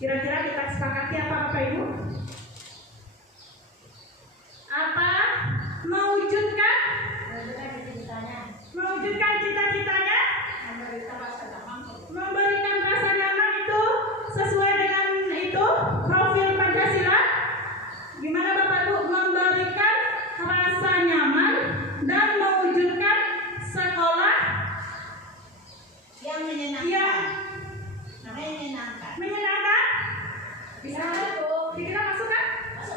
Kira-kira kita sepakati apa Bapak Ibu? Apa? Mewujudkan cita-citanya, memberikan rasa nyaman itu sesuai dengan itu profil Pancasila. Gimana Bapak Ibu? Memberikan rasa nyaman dan mewujudkan sekolah yang menyenangkan. Bisa kita masuk kan?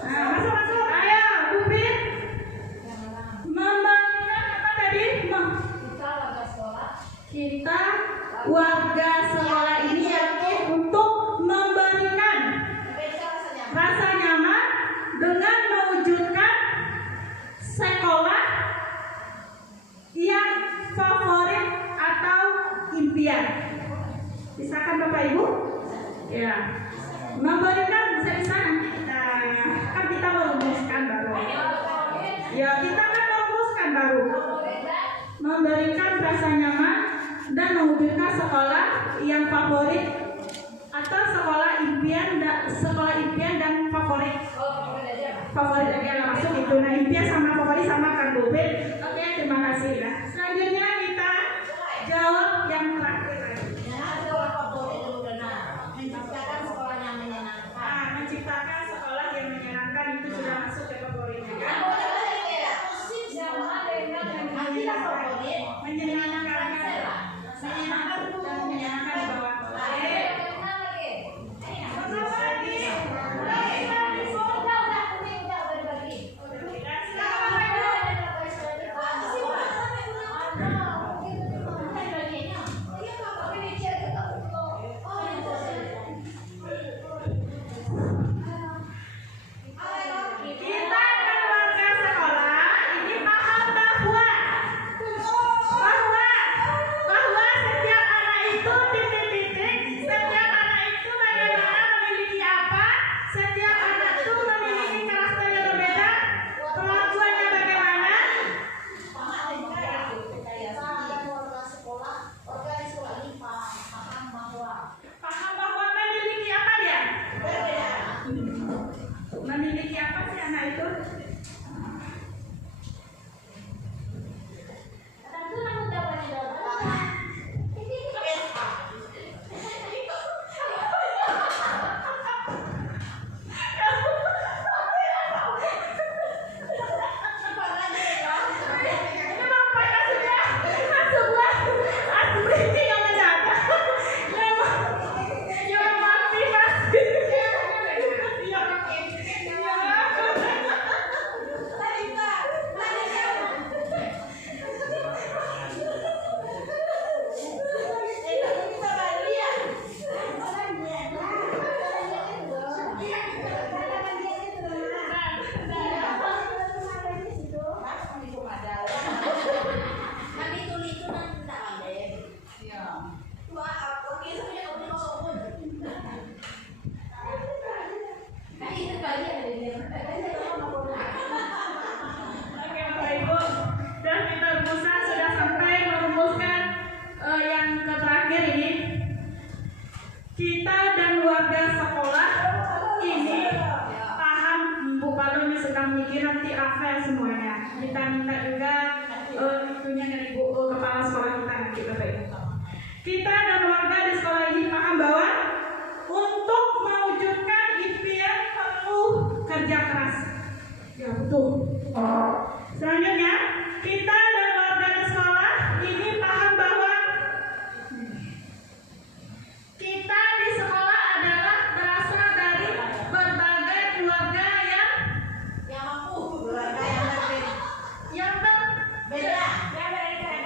Nah, masuk. Ayo, Bupin. Memberikan apa tadi? Kita warga sekolah ini yakin untuk memberikan rasa nyaman dengan mewujudkan sekolah yang favorit atau impian. Bisa kan Bapak Ibu? Ya. Memberikan bisa nanti kan kita merumuskan baru. Ya kita kan merumuskan baru. Memberikan rasa nyaman dan mewujudkan sekolah yang favorit atau sekolah impian dan favorit. Favorit lagi yang masuk itu. Nah impian sama favorit sama kan Bupin. Oke, terima kasih. Nah, selanjutnya kita jawab yang terakhir lagi. Menciptakan sekolah yang menyenangkan itu sudah masuk ke favoritnya kan? Menyenangkan di bawah. Memiliki apa sih anak itu? Kita dan warga sekolah ini paham Bu Palun sedang mikir nanti apa semuanya. Kita minta juga itunya dari Bu kepala sekolah kita nanti Bapak Ibu. Kita dan warga di sekolah ini paham bahwa untuk mewujudkan impian perlu kerja keras. Ya betul. Selanjutnya kita dan warga di sekolah ini paham bahwa kita di sekolah adalah berasal dari berbagai keluarga yang mampu, keluarga yang berbeda, berbeda, yang berbeda.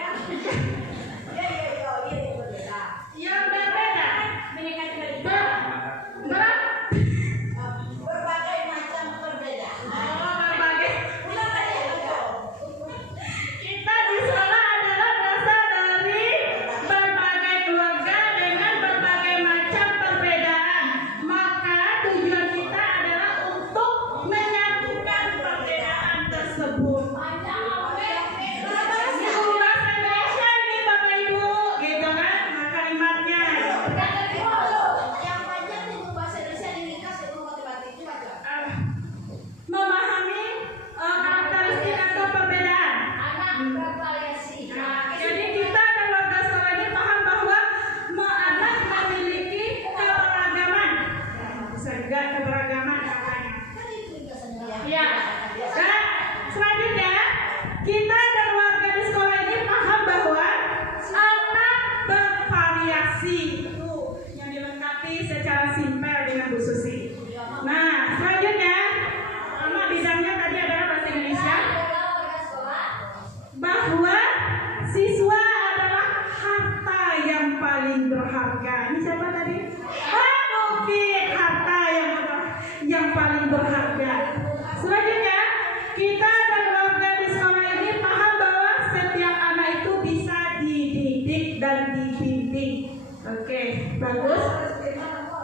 Oke, bagus.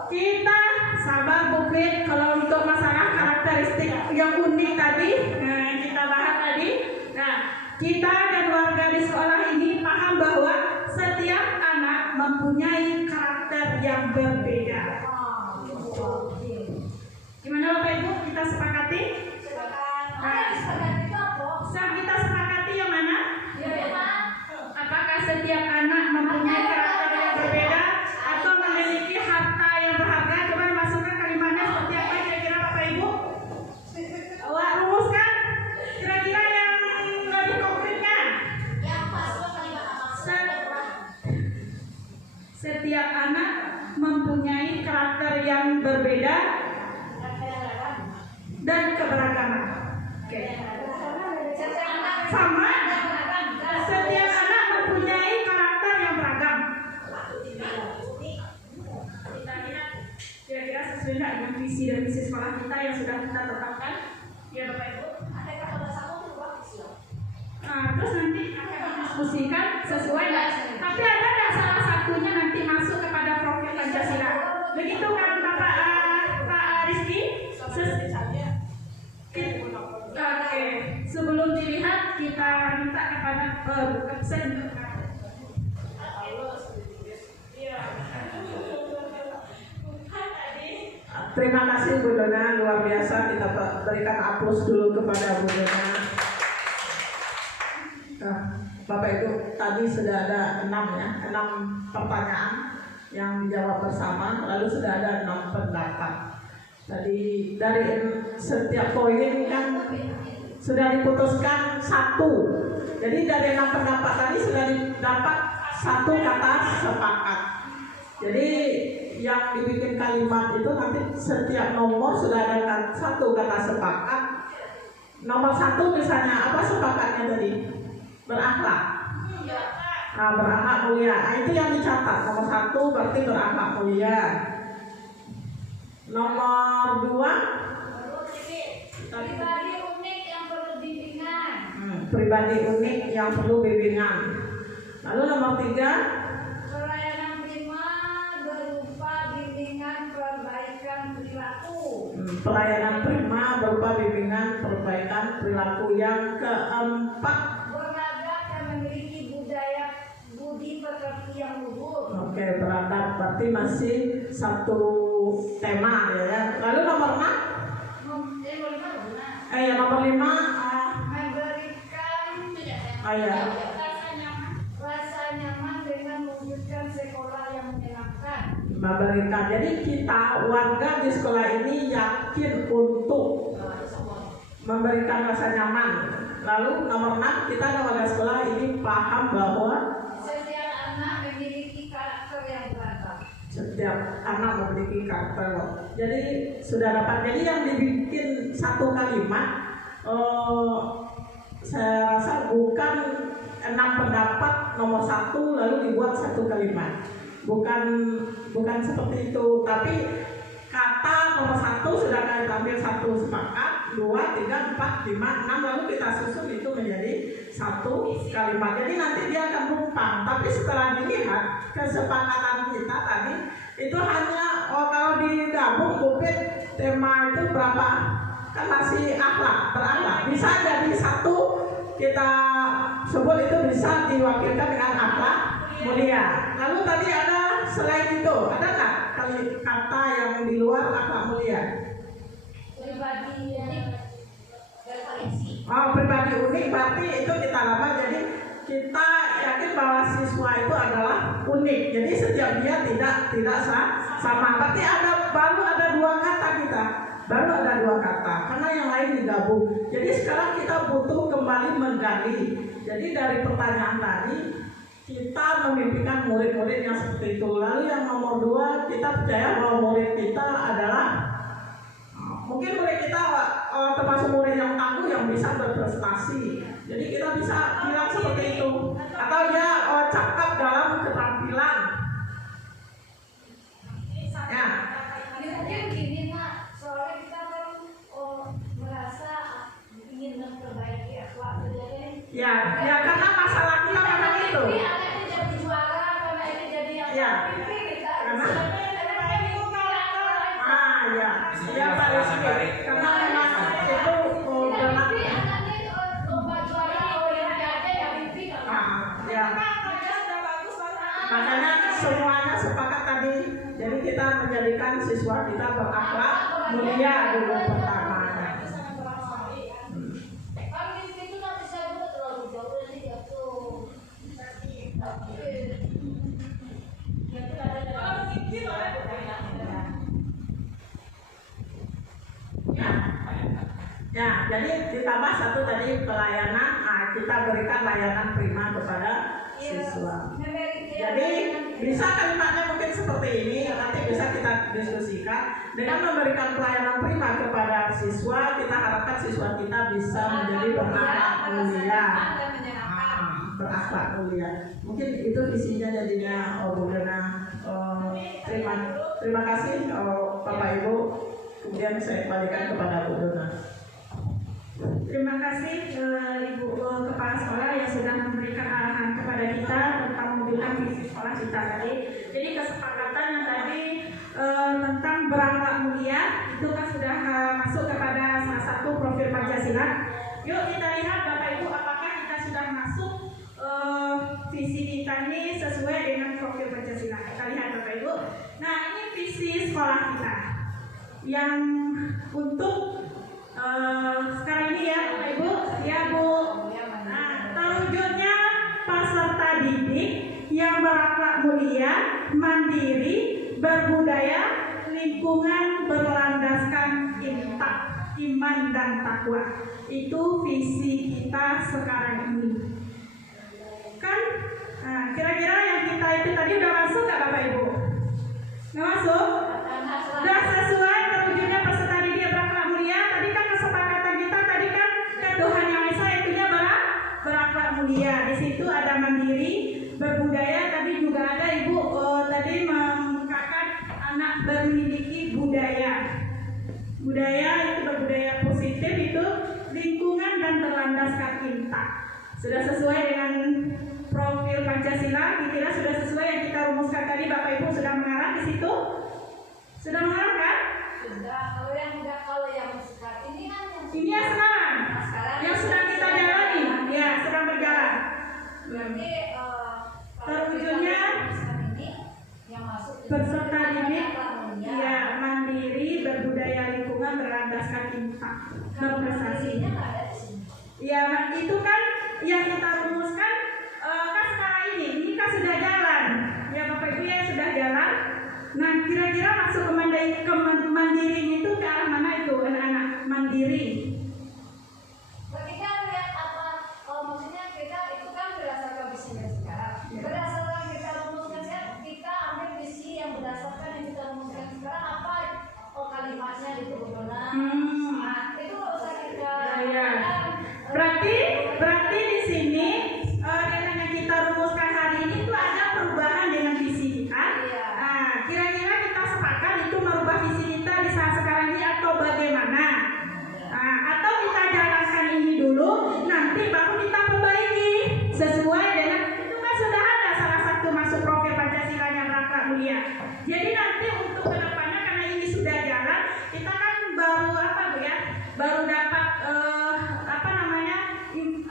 Kita sabar Bu Fit. Kalau untuk masalah karakteristik yang unik tadi, kita bahas tadi. Nah, kita dan warga di sekolah ini paham bahwa setiap anak mempunyai karakter yang berbeda. Gimana Bapak Ibu? Kita sepakati? Kita sepakati yang mana? Apakah setiap anak mempunyai karakter yang berbeda atau memiliki harta yang berharga? Coba dimasukkan kalimatnya seperti apa kira-kira Bapak Ibu? Awak rumuskan kira-kira yang lebih konkretnya. Setiap anak mempunyai karakter yang berbeda dan keberagaman. Oke. Sama. Setiap anak mempunyai karakter yang beragam. Kita lihat kira-kira sesuai dengan visi dan misi sekolah kita yang sudah kita tetapkan. Ya Bapak Ibu. Nah, terus nanti akan didiskusikan sesuai. Tapi ada nggak salah satunya nanti masuk kepada profil Pancasila? Begitu kan Bapak Rizky? Oke, sebelum dilihat kita minta kepada absen. Terima kasih Bu Dona, luar biasa. Kita berikan aplaus dulu kepada Bu Dona. Bapak Ibu, tadi sudah ada 6 pertanyaan yang dijawab bersama, lalu sudah ada 6 pendapat. Tadi dari setiap poin kan sudah diputuskan 1. Jadi dari 6 pendapat tadi sudah didapat 1 kata sepakat. Jadi yang dibikin kalimat itu nanti setiap nomor sudah ada 1 kata sepakat. Nomor 1 misalnya apa sepakatnya tadi? Berakhlak. Nah, berakhlak mulia. Nah, itu yang dicatat. Nomor 1 berarti berakhlak mulia. Nomor 2 pribadi unik yang perlu bimbingan. Pribadi unik yang perlu bimbingan. Lalu nomor 3 Pelayanan prima berupa bimbingan perbaikan perilaku. Pelayanan prima berupa bimbingan perbaikan perilaku. Yang keempat Beradab dan memiliki budi pekerti yang luhur. Oke, beradab berarti masih 1 tema ya. Lalu nomor 6 nomor 5 memberikan rasa nyaman dengan mewujudkan sekolah yang menyenangkan. memberikan. Jadi kita warga di sekolah ini yakin untuk memberikan rasa nyaman. Lalu nomor 6 kita warga sekolah ini paham bahwa setiap anak memiliki karakter yang beragam. setiap anak memiliki karakter. Jadi sudah dapat. Jadi yang dibikin 1 kalimat, saya rasa bukan 6 pendapat nomor 1 lalu dibuat 1 kalimat. Bukan seperti itu. Tapi kata nomor 1 sudah kami ambil 1 sepakat, 2, 3, 4, 5, 6 lalu kita susun itu menjadi 1 kalimat. Jadi nanti dia akan rumpang. Tapi setelah dilihat kesepakatan kita tadi itu hanya kalau digabung mungkin tema itu berapa kan masih berakhlak bisa jadi 1 kita sebut itu bisa diwakilkan dengan akhlak mulia. Lalu tadi ada selain itu ada nggak kata yang di luar akhlak mulia? Pribadi unik berkoleksi. Pribadi unik berarti itu kita lama. Jadi kita yakin bahwa siswa itu adalah unik. Jadi setiap dia tidak sama. Berarti baru ada 2 kata kita. Baru ada 2 kata karena yang lain digabung. Jadi sekarang kita butuh kembali menggali. Jadi dari pertanyaan tadi kita memimpikan murid-murid yang seperti itu. Lalu yang nomor 2 kita percaya bahwa murid kita adalah mungkin murid kita termasuk murid yang tangguh yang bisa berprestasi. Jadi kita bisa bilang seperti itu. Atau dia cakap dalam keterampilan. Ya. Mungkin gini Mak, soalnya kita kan merasa ingin memperbaiki akhlak. Ya karena masalah kita memang itu. Ini anak ini jadi juara, karena ini jadi yang Ya. terpilih. Makanya semuanya sepakat tadi. Jadi kita menjadikan siswa kita berakhlak mulia dulu pertama. Ya, jadi ditambah satu tadi pelayanan, kita berikan layanan prima kepada siswa. Jadi bisa kalimatnya mungkin seperti ini, nanti bisa kita diskusikan. Dengan memberikan pelayanan prima kepada siswa, kita harapkan siswa kita bisa menjadi berakhlak mulia. Berakhlak mulia. Mungkin itu visinya jadinya Bu Dona. Terima kasih Bapak Ibu. Kemudian saya kembalikan kepada Bu Dona. Terima kasih Ibu Kepala Sekolah yang sudah memberikan arahan kepada kita tentang mewujudkan visi sekolah kita tadi. Jadi kesepakatan yang tadi tentang berakhlak mulia itu kan sudah masuk kepada salah satu profil Pancasila. Yuk kita lihat Bapak Ibu apakah kita sudah masuk visi kita ini sesuai dengan profil Pancasila. Kita lihat Bapak Ibu. Nah ini visi sekolah kita yang untuk sekarang ini ya Bapak Ibu, ya Bu. Nah, terwujudnya peserta didik yang berakhlak mulia, mandiri, berbudaya, lingkungan berlandaskan iman dan takwa. Itu visi kita sekarang ini. Kan? Nah, kira-kira yang kita itu tadi udah masuk nggak Bapak Ibu? Nggak masuk? Sudah sesuai terwujudnya peserta didik berakhlak mulia. Tadi kan kesepakatan kita tadi kan ke Tuhan Yang Esa itunya berakhlak mulia. Di situ ada mandiri, berbudaya. Tadi juga ada Ibu tadi mengungkapkan anak memiliki budaya. Budaya itu berbudaya positif itu lingkungan dan berlandaskan intak. Sudah sesuai dengan profil Pancasila. Kira-kira sudah sesuai yang kita rumuskan tadi. Bapak Ibu sudah mengarah di situ? Sudah mengarah kan? Sudah. Kalau yang sekarang ini kan ini yang sekarang yang sudah kita jalani, ya sedang berjalan. Berarti terwujudnya yang masuk peserta didik, ya mandiri, berbudaya lingkungan, berlandaskan intak, berprestasi. Ya itu kan yang kita rumuskan kan sekarang ini kan sudah jalan, ya Bapak Ibu ya sudah jalan. Nah kira-kira masuk ke mandiri itu ke arah mana itu anak-anak mandiri? Kita lihat apa? Maksudnya kita itu kan berdasarkan visinya sekarang. Berdasarkan kita rumuskan kita ambil visi yang berdasarkan yang kita rumuskan sekarang apa? Kalimatnya itu benar. Nah itu nggak usah kita. Ya. Berarti di sini dengan yang kita rumuskan hari ini itu ada perubahan dengan visi kita. Kira-kira kita sepakat itu merubah visi kita di saat sekarang ini atau bagaimana? Atau kita jalankan ini dulu, nanti baru kita perbaiki sesuai dengan itu kan sudah ada salah satu masuk profil Pancasila yang berakhlak mulia. Jadi nanti untuk kedepannya karena ini sudah jalan, kita kan baru apa Bu ya? Baru dapat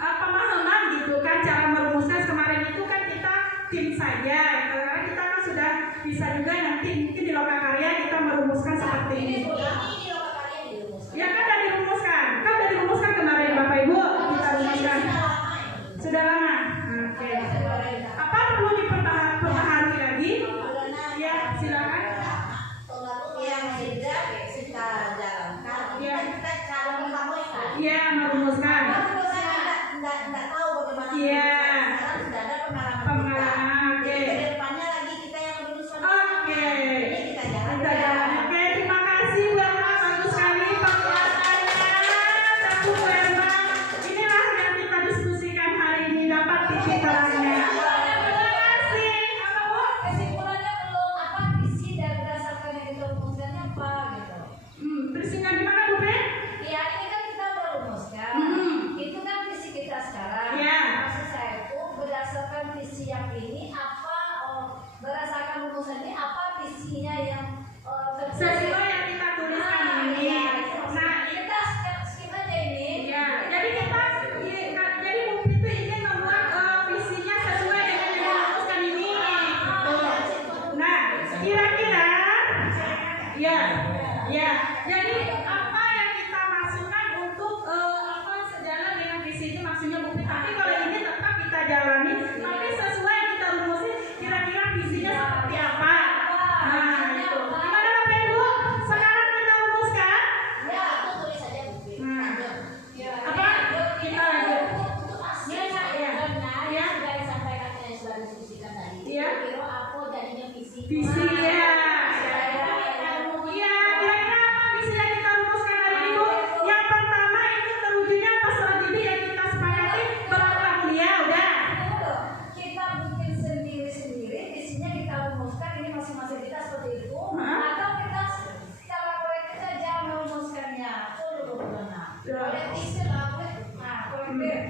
pemahaman gitu kan cara merumuskan. Kemarin itu kan kita tim saja, karena kita kan sudah bisa juga nanti mungkin di Lokakarya kita merumuskan seperti ini. Ya kan udah dirumuskan kemarin Bapak Ibu kita rumuskan. Sudah lama. Oke. Apa perlu diperbaharui lagi? Ya silakan. Ya merumuskan. Iya. Pengalaman. Oke. Oke. Kita jalan. Oke, terima kasih Bu Erma, bagus sekali penjelasannya. Tepuk Bu Erma. Inilah yang kita diskusikan hari ini, dapat titik terangnya. Terima kasih. Apa Bu? Kesimpulannya belum apa visi dan berdasarkan yang kita rumuskannya apa gitu. Visinya gimana Bu Bre? Ya ini kan kita udah rumuskan. Itu kan visi kita sekarang. Ya. Maksud saya itu berdasarkan visi yang ini apa berdasarkan rumusan ini apa visinya yang Sesuai yang kita tuliskan ini. Nah, kita skip aja ini. ya, jadi Bu Fitri ingin membuat visinya sesuai dengan yang dirumuskan ini. Visi ya. Iya, kira-kira apa visi yang kita rumuskan hari ini, Bu? Yang pertama itu terwujudnya peserta didik yang kita sepakati berakhlak mulia, udah. Kita bikin sendiri-sendiri, visinya kita rumuskan ini masing-masing kita seperti itu. Atau kita secara kolektif saja merumuskannya. Kolektif lah,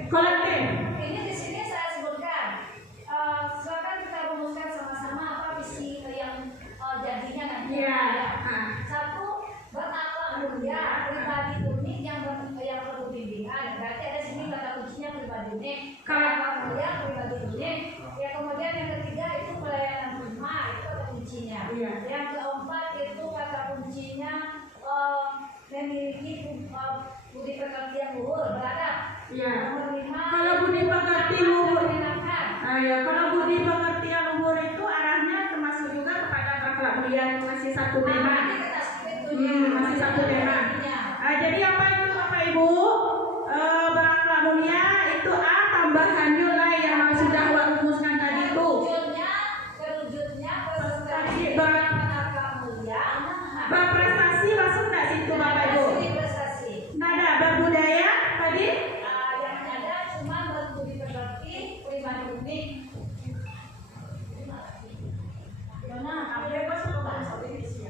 Kolektif. Ini di sini saya sebutkan. Silakan kita rumuskan sama-sama apa visi yang jadinya nanti. Iya. Satu, berakhlak mulia, pribadi unik yang perlu bimbingan. Berarti ada sini kata kuncinya pribadi unik. Berakhlak mulia, pribadi unik. Ya, kemudian yang ketiga itu pelayanan prima, itu kata kuncinya. Iya. Yang keempat itu kata kuncinya memiliki budi pekerti yang luhur, beradab. Iya. Nomor 5. Kalau budi pekerti luhur, menyenangkan. ya, kalau budi pekerti yang luhur itu arahnya termasuk juga kepada akhlak mulia, masih satu tema. Masih satu tema. Jadi apa itu Bapak Ibu? Berakhlak mulia itu A tambahan nilai yang sudah Wak rumuskan tadi itu. Terwujudnya Tadi berakhlak mulia. berprestasi masuk nggak situ Bapak Ibu? Prestasi. Nada berbudaya tadi? Yang ada cuma berbudi pekerti, pribadi unik. Gimana? Apa yang masuk bahasa Indonesia?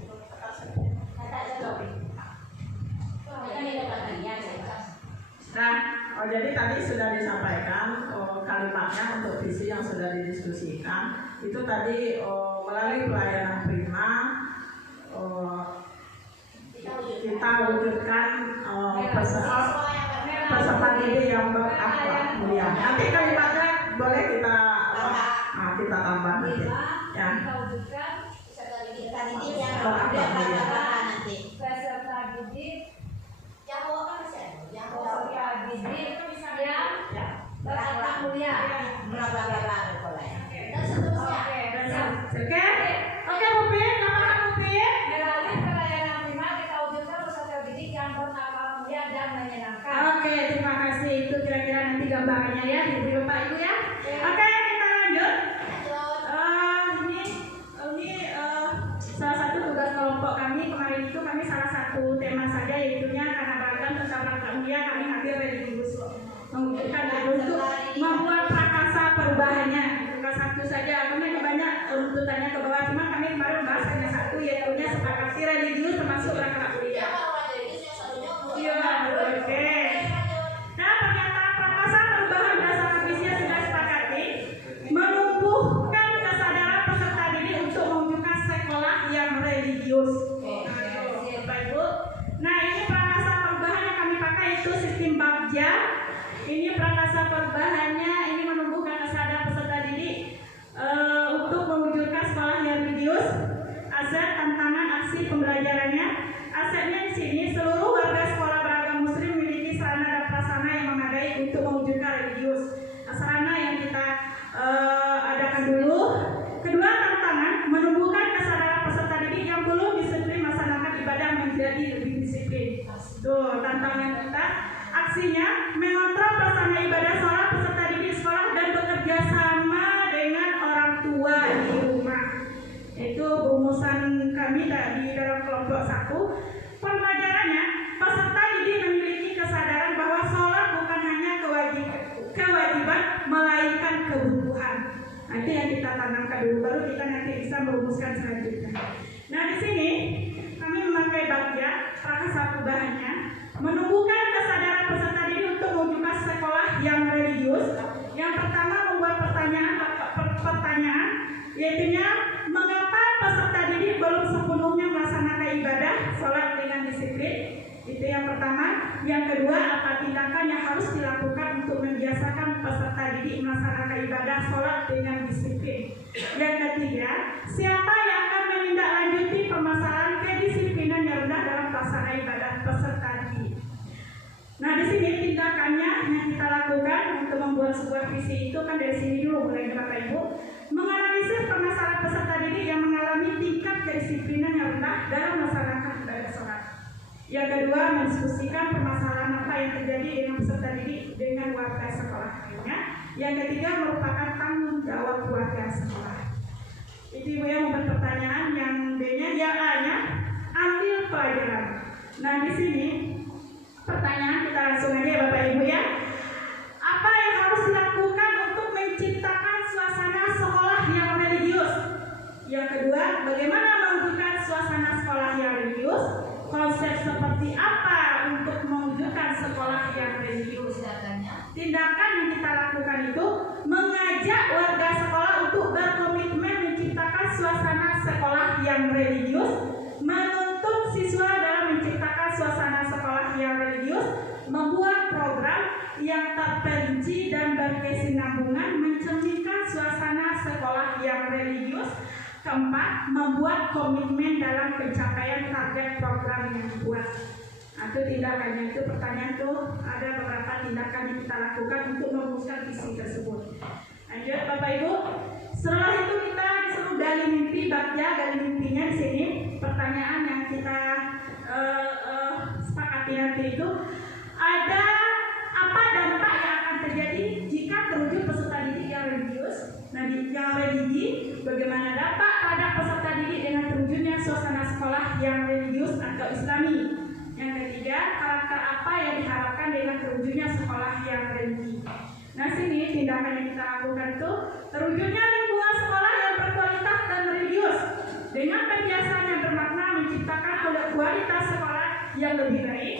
Kata aja Topi. Nah, jadi tadi sudah disampaikan kalimatnya untuk visi yang sudah didiskusikan. Itu tadi melalui pelayanan prima kita wujudkan peserta didik yang berakhlak mulia. Nanti kalimatnya boleh kita tambah nanti. Ya. Kita wujudkan peserta didik yang Berakhlak mulia. peserta didik yang peserta didik yang berakhlak mulia. Dan seterusnya. Oke, Bu Pin, nama Bu Pin. Melalui pelayanan prima kita wujudkan peserta didik yang berakhlak mulia dan menyenangkan. Oke, terima kasih. Itu kira-kira nanti gambarannya ya, diberi Bapak Ibu ya. Oke, kita lanjut. Ini salah satu tugas kelompok kami kemarin itu kami salah satu tema saja yaitunya karena beragam tentang berakhlak mulia kami ambil dari Ibu mengumpulkan untuk membuat prakarsa perubahannya. Tugas satu saja karena ini banyak tuntutannya ke bawah cuma kami kemarin bahas hanya satu yaitunya sepakati religius termasuk berakhlak mulia. Iya, oke. Nah, pernyataan prakarsa perubahan berdasarkan visi yang sudah disepakati menumbuhkan kesadaran peserta didik untuk mewujudkan sekolah yang religius. Bapak Ibu. Nah, ini prakarsa perubahan yang kami pakai itu sistem Bagja. Ini prakarsa perubahannya ini menumbuhkan kesadaran peserta didik untuk mewujudkan sekolah yang religius. Aset tantangan aksi pembelajarannya. Asetnya di sini seluruh warga sekolah beragam muslim memiliki sarana dan prasarana yang memadai untuk mewujudkan religius. Sarana yang kita adakan dulu. Kedua, tantangan menumbuhkan kesadaran peserta didik yang belum disiplin melaksanakan ibadah menjadi lebih disiplin. Tuh, tantangan kita. Aksinya mengontrol pelaksanaan ibadah sholat peserta didik sekolah dan bekerja sama dengan orang tua di rumah. Itu rumusan kami di dalam kelompok 1. Pembelajarannya, peserta didik memiliki kesadaran bahwa sholat bukan hanya kewajiban melainkan kebutuhan. Nah, itu yang kita tanamkan dulu, baru kita nanti bisa merumuskan selanjutnya. Nah, di sini kami memakai Bagja prakarsa perubahannya menumbuhkan kesadaran peserta didik untuk mewujudkan sekolah yang religius. Yang pertama membuat pertanyaan yaitunya mengapa peserta didik belum sepenuhnya melaksanakan ibadah sholat dengan disiplin. Itu yang pertama. Yang kedua, apa tindakan yang harus dilakukan untuk membiasakan peserta didik melaksanakan ibadah sholat dengan disiplin. Yang ketiga, siapa yang akan menindaklanjuti permasalahan kedisiplinan yang rendah dalam pelaksanaan ibadah peserta didik. Nah, di sini tindakannya yang kita lakukan untuk membuat sebuah visi itu kan dari sini dulu mulai Bapak Ibu. Menganalisis permasalahan peserta didik yang mengalami tingkat kedisiplinan yang rendah dalam melaksanakan ibadah sholat. Yang kedua, mendiskusikan permasalahan apa yang terjadi dengan peserta didik dengan warga sekolah lainnya. Yang ketiga, merupakan tanggung jawab warga sekolah. Itu Ibu yang membuat pertanyaan. Nah, di sini pertanyaan kita langsung aja ya Bapak Ibu ya. Apa yang harus dilakukan untuk menciptakan suasana sekolah yang religius? Yang kedua, bagaimana mewujudkan suasana sekolah yang religius? Konsep seperti apa untuk mewujudkan sekolah yang religius? Tindakan yang kita lakukan itu mengajak warga sekolah untuk berkomitmen menciptakan suasana sekolah yang religius, menuntun siswa dalam menciptakan suasana sekolah yang religius, membuat program yang terperinci dan berkesinambungan mencerminkan suasana sekolah yang religius. Keempat, membuat komitmen dalam pencapaian target program yang dibuat. Nah, itu tindakannya, itu pertanyaan tuh ada beberapa tindakan yang kita lakukan untuk merumuskan visi tersebut. Lanjut Bapak Ibu. Setelah itu kita disuruh gali mimpi, bagja gali mimpinya di sini. Pertanyaan yang kita sepakati nanti itu ada apa dampak yang akan terjadi jika terwujud peserta didik yang religius. Nah, yang religi, bagaimana dampak pada peserta didik dengan terwujudnya suasana sekolah yang religius atau Islami. Yang ketiga, karakter apa yang diharapkan dengan terwujudnya sekolah yang religi. Nah, sini tindakan yang kita lakukan itu terwujudnya lingkungan sekolah yang berkualitas dan religius dengan kebiasaan yang bermakna menciptakan kualitas sekolah yang lebih baik.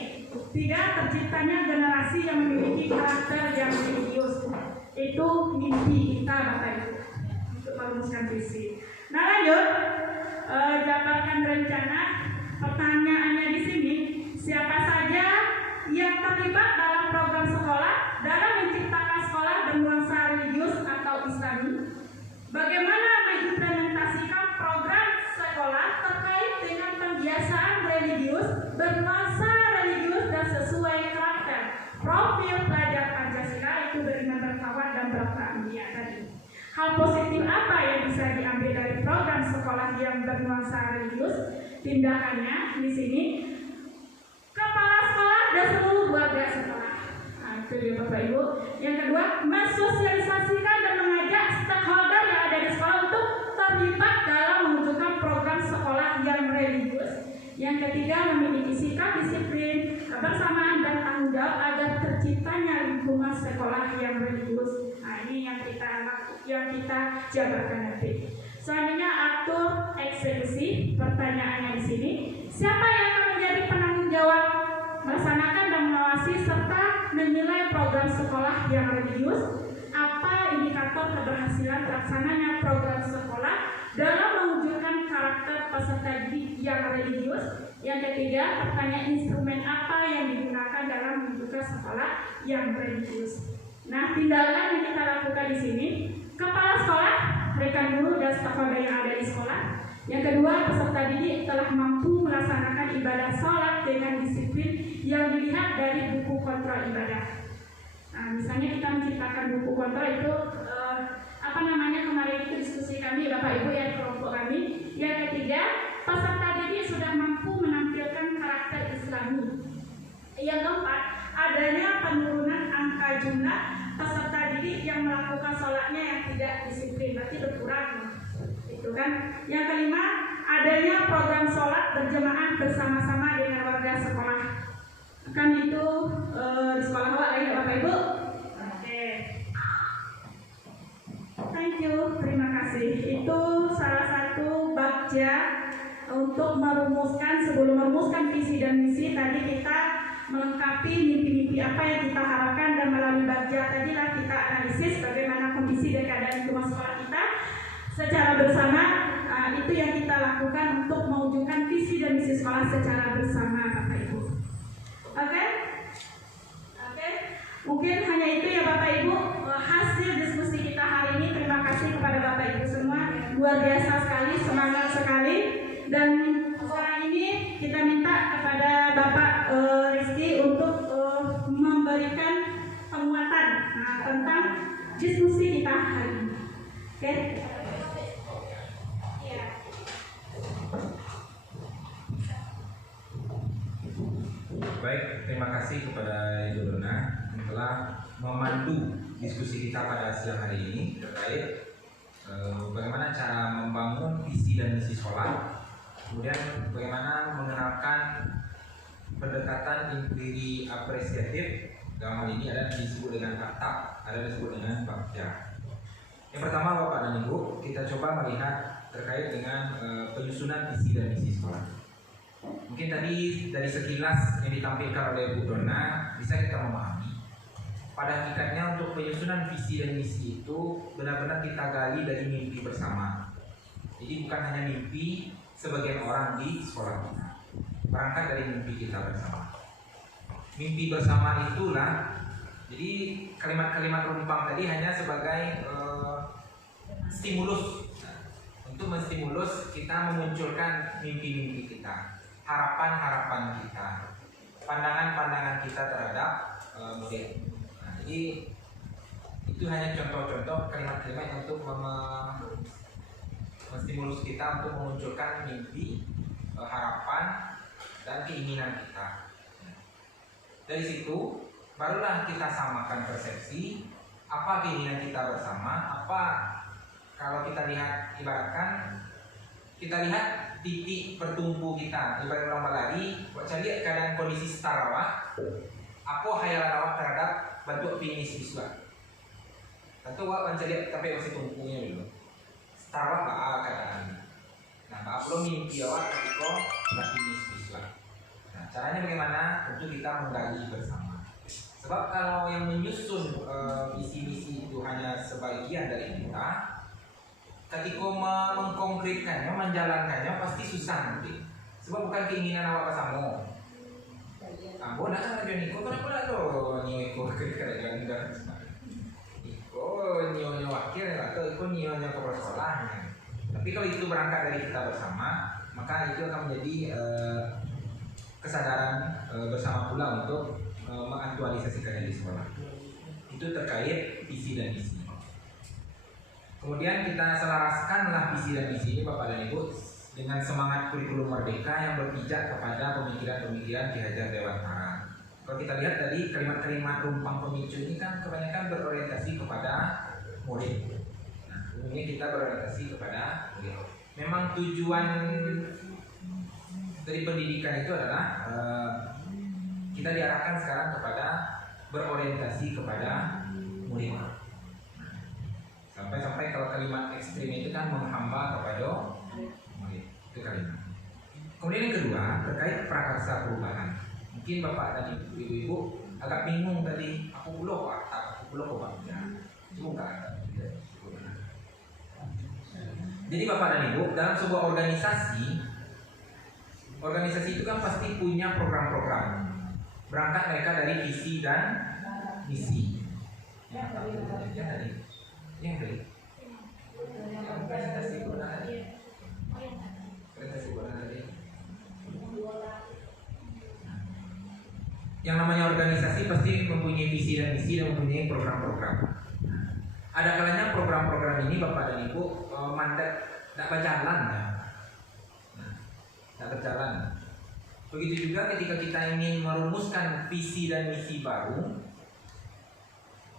Tiga, terciptanya generasi yang memiliki karakter yang religius. Itu mimpi kita Bapak Ibu untuk merumuskan visi. Nah, lanjut jabarkan rencana. Pertanyaannya di sini, siapa saja yang terlibat dalam program sekolah dalam menciptakan sekolah bernuansa religius atau Islami? Bagaimana mengimplementasikan program sekolah terkait dengan pembiasaan religius bernuansa religius dan sesuai karakter profil pelajar Pancasila, itu beriman, berkawan dan berakhlak mulia tadi. Hal positif apa yang bisa diambil dari program sekolah yang bernuansa religius? Tindakannya di sini, kepala sekolah dan seluruh warga sekolah. Nah, itu dia Bapak Ibu. Yang kedua, mensosialisasikan dan mengajak stakeholder yang ada di sekolah untuk terlibat dalam mewujudkan program sekolah yang religius. Yang ketiga, memiliki sikap disiplin, kebersamaan dan tanggung jawab agar terciptanya lingkungan sekolah yang religius. Nah, ini yang kita jabarkan nanti. Selanjutnya, atur eksekusi. Pertanyaannya di sini, siapa yang akan menjadi penanggung jawab melaksanakan dan mengawasi serta menilai program sekolah yang religius? Apa indikator keberhasilan terlaksananya program sekolah dalam mewujudkan karakter peserta didik yang religius? Yang ketiga, pertanyaan instrumen apa yang digunakan dalam mewujudkan sekolah yang religius? Nah, tindakan yang kita lakukan di sini, kepala sekolah, rekan guru dan stakeholder yang ada di sekolah. Yang kedua, peserta didik telah mampu melaksanakan ibadah sholat dengan disiplin yang dilihat dari buku kontrol ibadah. Nah, misalnya kita menciptakan buku kontrol itu kemarin itu diskusi kami Bapak Ibu ya, kelompok kami. Yang ketiga, peserta didik sudah mampu menampilkan karakter Islami. Yang keempat, adanya penurunan angka jumlah peserta didik yang melakukan sholatnya yang tidak disiplin, berarti berkurang. Itu kan. Yang kelima, adanya program sholat berjamaah bersama-sama dengan warga sekolah. Kan itu di sekolah lain ya Bapak Ibu. Oke. Thank you, terima kasih. Itu salah satu bagja untuk merumuskan, sebelum merumuskan visi dan misi tadi kita melengkapi mimpi-mimpi apa yang kita harapkan, dan melalui bagja tadilah kita analisis bagaimana kondisi dan keadaan lingkungan sekolah kita secara bersama. Itu yang kita lakukan untuk mewujudkan visi dan misi sekolah secara bersama Bapak Ibu. Oke? Mungkin hanya itu ya Bapak Ibu hasil diskusi kita hari ini. Terima kasih kepada Bapak Ibu semua, luar biasa sekali, semangat sekali. Dan sekarang ini kita minta kepada Bapak Rizky untuk memberikan penguatan tentang diskusi kita hari ini. Oke? Baik, terima kasih kepada Ibu Dona yang telah memandu diskusi kita pada siang hari ini terkait bagaimana cara membangun visi dan misi sekolah, kemudian bagaimana mengenalkan pendekatan inquiry apresiatif. Dalam hal ini ada disebut dengan TAP, ada disebut dengan BAKJA. Yang pertama Bapak dan Ibu, kita coba melihat terkait dengan penyusunan visi dan misi sekolah. Mungkin tadi dari sekilas yang ditampilkan oleh Bu Donna bisa kita memahami. Pada hakikatnya untuk penyusunan visi dan misi itu benar-benar kita gali dari mimpi bersama. Jadi bukan hanya mimpi sebagian orang di sekolah kita, berangkat dari mimpi kita bersama. Mimpi bersama itulah, jadi kalimat-kalimat rumpang tadi hanya sebagai stimulus untuk menstimulus kita memunculkan mimpi-mimpi kita, harapan-harapan kita, pandangan-pandangan kita terhadap model. Nah, jadi itu hanya contoh-contoh kalimat-kalimat untuk menstimulus kita untuk memunculkan mimpi, harapan, dan keinginan kita. Dari situ barulah kita samakan persepsi, apa keinginan kita bersama, apa kalau kita lihat, ibaratkan kita lihat titik bertumpu kita, ibarat orang berlari, baca lihat keadaan kondisi start awak, apa khayalan awak terhadap bentuk finish visual. Tentu awak baca lihat tapi masih tumpunya dulu. Start awak baa keadaan. Nah, baa belum mimpi awak ketika finish visual. Nah, caranya bagaimana? Tentu kita menggali bersama. Sebab kalau yang menyusun visi-misi itu hanya sebagian dari kita, ketika mengkonkretkannya, menjalankannya pasti susah nanti. Sebab bukan keinginan awak bersama. Ambo nak sama Joni, kau kenapa nak tu? Nyo kerja dan Iko nyo wakil atau iko nyo ke sekolahnya. Tapi kalau itu berangkat dari kita bersama, maka itu akan menjadi kesadaran bersama pula untuk mengaktualisasikannya di sekolah. Itu terkait visi dan misi. Kemudian kita selaraskanlah visi dan misi ini Bapak dan Ibu dengan semangat kurikulum merdeka yang berpijak kepada pemikiran-pemikiran Ki Hajar Dewantara. Kalau kita lihat tadi kalimat-kalimat rumpang pemicu ini kan kebanyakan berorientasi kepada murid. Nah, umumnya kita berorientasi kepada murid. Memang tujuan dari pendidikan itu adalah kita diarahkan sekarang kepada berorientasi kepada murid. Sampai-sampai kalau kalimat ekstrim itu kan menghamba kepada murid. Itu kalimat. Kemudian yang kedua terkait prakarsa perubahan. Mungkin Bapak dan Ibu agak bingung tadi. Aku belum Pak. Coba Jadi Bapak dan Ibu dalam sebuah organisasi itu kan pasti punya program-program. Berangkat mereka dari visi dan misi. Yang tadi. Presentasi tadi. Yang namanya organisasi pasti mempunyai visi dan misi dan mempunyai program-program. Ada kalanya program-program ini Bapak dan Ibu mandat tidak berjalan ya. Tidak berjalan. Begitu juga ketika kita ingin merumuskan visi dan misi baru.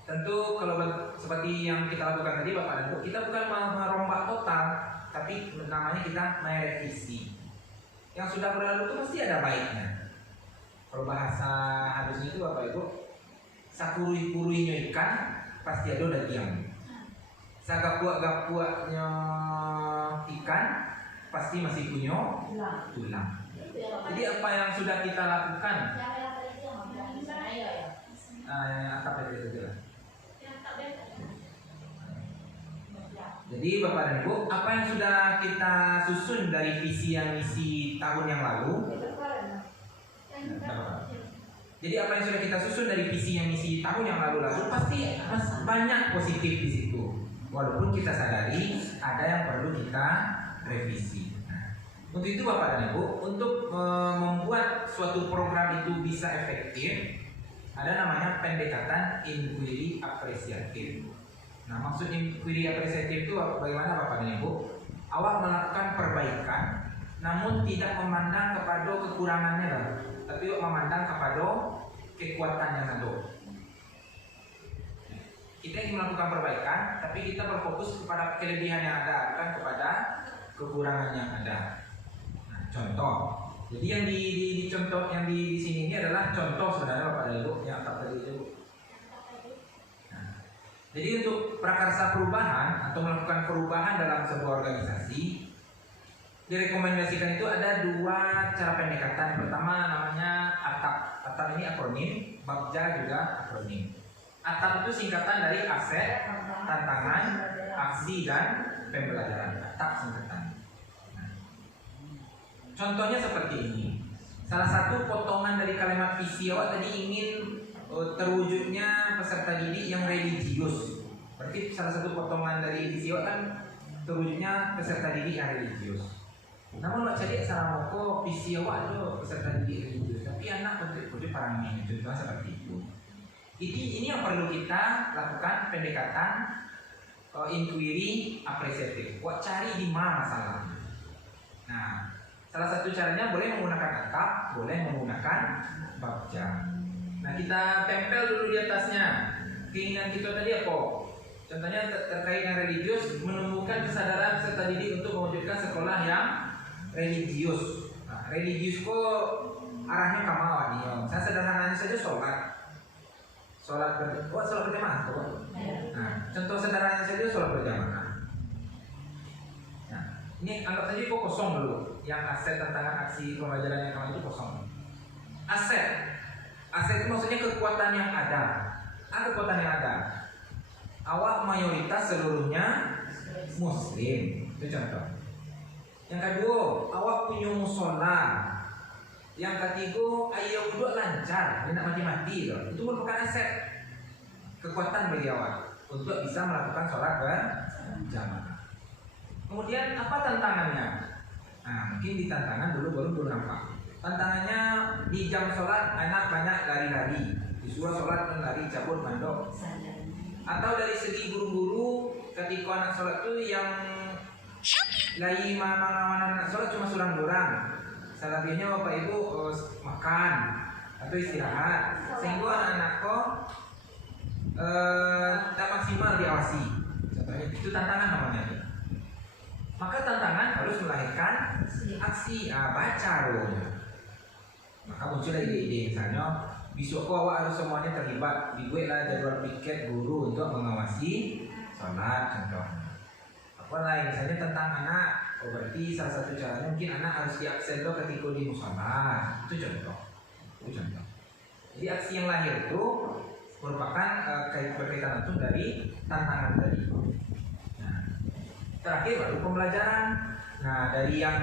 Tentu kalau seperti yang kita lakukan tadi Bapak dan Ibu, kita bukan merombak total, tapi namanya kita merevisi. Yang sudah berlalu itu pasti ada baiknya. Kalau bahasa halusnya itu Bapak Ibu, sakurui-kuruinya ikan pasti ada daging. Sagapuak-gapuaknya ikan pasti masih punya tulang. Jadi apa yang sudah kita lakukan? Atap itu jelas. Jadi Bapak dan Ibu, apa yang sudah kita susun dari visi yang misi tahun yang lalu? Jadi apa yang sudah kita susun dari visi yang misi tahun yang lalu pasti banyak positif di situ. Walaupun kita sadari ada yang perlu kita revisi. Untuk itu Bapak dan Ibu, untuk membuat suatu program itu bisa efektif, ada namanya pendekatan inquiry apresiatif. Nah, maksud inquiry apresiatif itu bagaimana Bapak dan Ibu? Awak melakukan perbaikan, namun tidak memandang kepada kekurangannya, tapi memandang kepada kekuatan yang ada. Kita ingin melakukan perbaikan, tapi kita berfokus kepada kelebihan yang ada, bukan kepada kekurangan yang ada. Nah, contoh, Jadi yang di contoh yang di sini ini adalah contoh sebenarnya Bapak dan Ibu yang tadi itu. Nah, jadi untuk prakarsa perubahan atau melakukan perubahan dalam sebuah organisasi direkomendasikan itu ada 2 cara pendekatan. Yang pertama namanya ATAP. ATAP ini akronim, Bagja juga akronim. ATAP itu singkatan dari aset, tantangan, aksi dan pembelajaran. ATAP singkatan. Contohnya seperti ini. Salah satu potongan dari kalimat visi awak tadi ingin terwujudnya peserta didik yang religius. Berarti salah satu potongan dari visi awak kan terwujudnya peserta didik yang religius. Namun awak cari salah moko visi awak itu peserta didik religius, tapi anak untuk parang ini contohnya seperti itu. Ini yang perlu kita lakukan pendekatan inquiry apresiatif. Awak cari di mana masalahnya. Nah, salah satu caranya boleh menggunakan ATAP, boleh menggunakan Bagja. Nah, kita tempel dulu di atasnya. Keinginan kita tadi apa? Contohnya terkait yang religius, menumbuhkan kesadaran peserta didik untuk mewujudkan sekolah yang religius. Nah, religius kok arahnya ke mana nih? Saya sederhananya saja sholat berjamaah. Nah, contoh sederhananya saja sholat berjamaah. Ini anggap saja kok kosong dulu. Yang aset, tantangan, aksi, pembelajaran yang kemarin itu kosong. Aset itu maksudnya kekuatan yang ada. Kekuatan yang ada. Awak mayoritas seluruhnya Muslim. Itu contoh. Yang kedua, awak punya musola. Yang ketiga, ayo duduk lancar, tidak mati-mati. Itu merupakan aset. Kekuatan bagi awak untuk bisa melakukan sholat berjamaah. Kemudian apa tantangannya? Nah, mungkin di tantangan dulu baru nampak. Tantangannya di jam sholat anak banyak lari-lari, disuruh sholat lari cabut mandok. Atau dari segi guru-guru ketika anak sholat itu yang lagi mengawan anak sholat cuma surang-durang. Selebihnya bapak ibu makan atau istirahat, sehingga anak-anak kok tak maksimal diawasi. Contohnya itu tantangan namanya. Maka tantangan harus melahirkan aksi, baca loh. Maka muncul ide-ide, misalnya besok kok awak harus semuanya terlibat, dibuatlah jadwal piket guru untuk mengawasi sholat contohnya. Apa lain, misalnya tentang anak, berarti salah satu caranya mungkin anak harus diabsen loh ketika di musola. Itu contoh. Jadi aksi yang lahir itu merupakan berkaitan langsung dari tantangan tadi. Terakhir baru pembelajaran. Nah, dari yang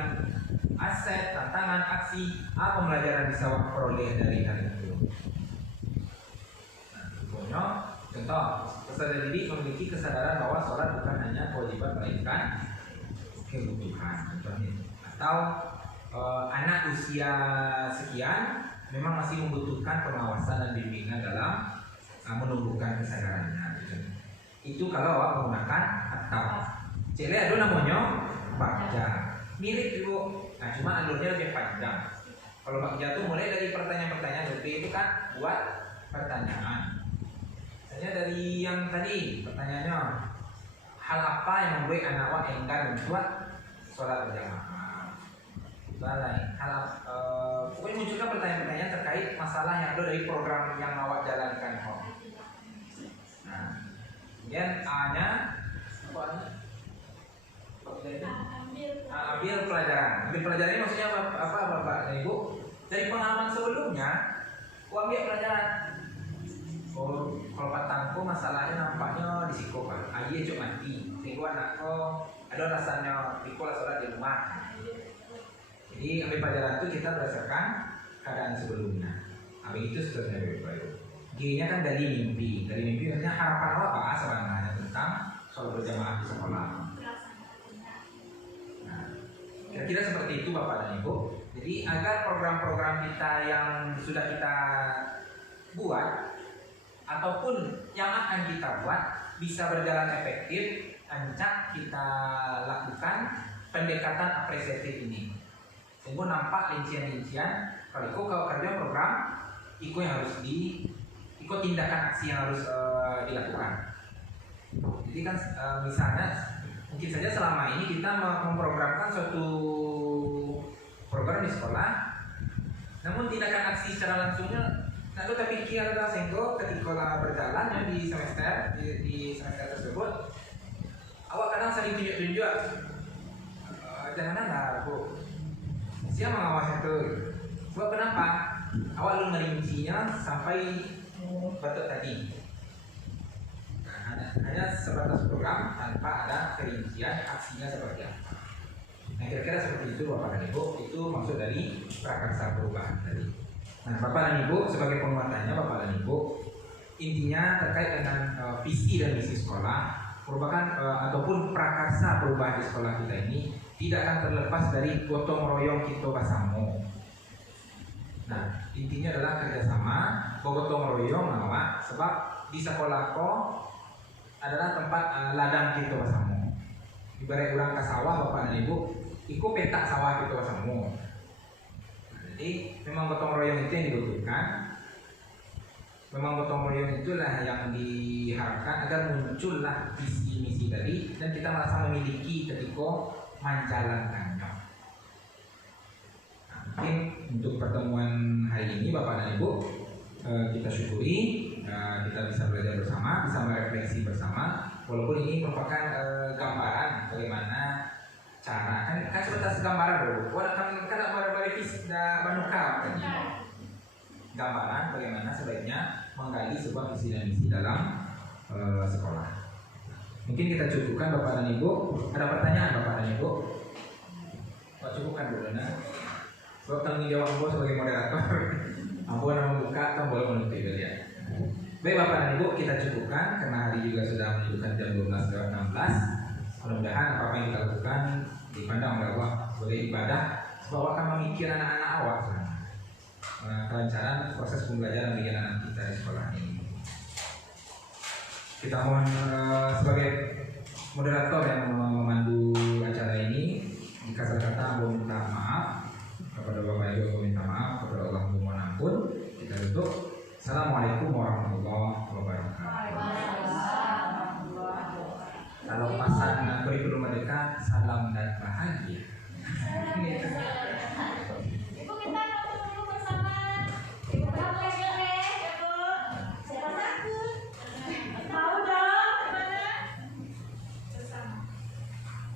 aset, tantangan, aksi, apa pembelajaran bisa peroleh dari hal itu? Nah, contoh, peserta didik memiliki kesadaran bahwa sholat bukan hanya kewajiban melainkan kebutuhan. Contohnya, atau anak usia sekian memang masih membutuhkan pengawasan dan bimbingan dalam menumbuhkan kesadarannya. Itu kalau awak menggunakan atau Cile ada namanya Bagja, mirip ibu. Nah, cuma alurnya lebih panjang. Kalau Bagja itu mulai dari pertanyaan-pertanyaan, lebih itu kan buat pertanyaan. Misalnya dari yang tadi pertanyaannya, hal apa yang membuat anak awak enggan membuat sholat berjamaah? Lain hal pokoknya munculkan pertanyaan-pertanyaan terkait masalah yang ada dari program yang awak jalankan. Nah, kemudian A-nya apa? Ambil pelajaran. Ambil pelajaran ini maksudnya apa Bapak dan Ibu? Dari pengalaman sebelumnya, ambil pelajaran. Kalau patangku masalahnya nampaknya di siko kan. Ayah cuma mati. Sehingga anakku ada rasanya pikola sholat di rumah. Jadi ambil pelajaran itu kita berdasarkan keadaan sebelumnya. Ambil itu sebenarnya Bapak Ibu. G-nya kan dari mimpi. Dari mimpi maksudnya harapan apa sebenarnya tentang sholat berjamaah di sekolah. Kira-kira seperti itu Bapak dan Ibu. Jadi agar program-program kita yang sudah kita buat ataupun yang akan kita buat bisa berjalan efektif, ancak kita lakukan pendekatan apresiatif ini. Sehingga nampak rincian-rincian kalau kerja program, ikut yang harus ikut tindakan aksi yang harus dilakukan. Jadi kan misalnya mungkin saja selama ini kita memprogramkan suatu program di sekolah, Namun tindakan aksi secara langsungnya nak lo tapi kira adalah senggo ketika berjalan di semester tersebut, awak kadang saling tunjuk-tunjuk, janganlah bu, siapa mengawasi itu? Sebab kenapa? Awak lu merincinya sampai batuk tadi. Hanya sebatas program tanpa ada perincian aksinya seperti apa. Nah kira-kira seperti itu Bapak dan Ibu, itu maksud dari prakarsa perubahan tadi. Nah Bapak dan Ibu sebagai penguatannya Bapak dan Ibu, intinya terkait dengan visi dan misi sekolah merupakan ataupun prakarsa perubahan di sekolah kita ini tidak akan terlepas dari gotong royong kita bersama. Nah intinya adalah kerjasama, gotong royong awak, sebab di sekolah adalah tempat ladang kita bersama. Ibarat orang ke sawah Bapak dan Ibu, ikut petak sawah kita bersama. Jadi memang gotong royong itu yang dibutuhkan. Memang gotong royong itulah yang diharapkan agar muncullah visi misi tadi dan kita merasa memiliki ketika menjalankannya. Nah, mungkin untuk pertemuan hari ini Bapak dan Ibu kita syukuri, kita bisa belajar bersama, bisa merefleksi bersama. Walaupun ini merupakan gambaran bagaimana cara kan sebatas gambaran dulu. Kan merevisi dan menukar gambaran bagaimana sebaiknya menggali sebuah visi dan misi dalam sekolah. Mungkin kita cukupkan Bapak dan Ibu. Ada pertanyaan Bapak dan Ibu? Pak cukupkan dulu nah. Sebab tanggung jawab Ambo sebagai moderator. Ambo yang membuka, kan boleh menutup ya. Baik Bapak dan Ibu, kita cukupkan karena hari juga sudah menunjukkan jam 12:16. Mudah-mudahan apa yang kita lakukan dipandang oleh Allah sebagai ibadah, sebab akan memikir anak-anak awak. Kelancaran proses pembelajaran bagi anak kita di sekolah ini. Kita mohon sebagai moderator yang memandu acara ini, jika salah kata Ambo minta maaf kepada Bapak Ibu, minta maaf kepada Allah, mohon ampun. Kita tutup. Assalamualaikum warahmatullahi wabarakatuh. Kalau pasangan kurikulum Merdeka, salam dan bahagia.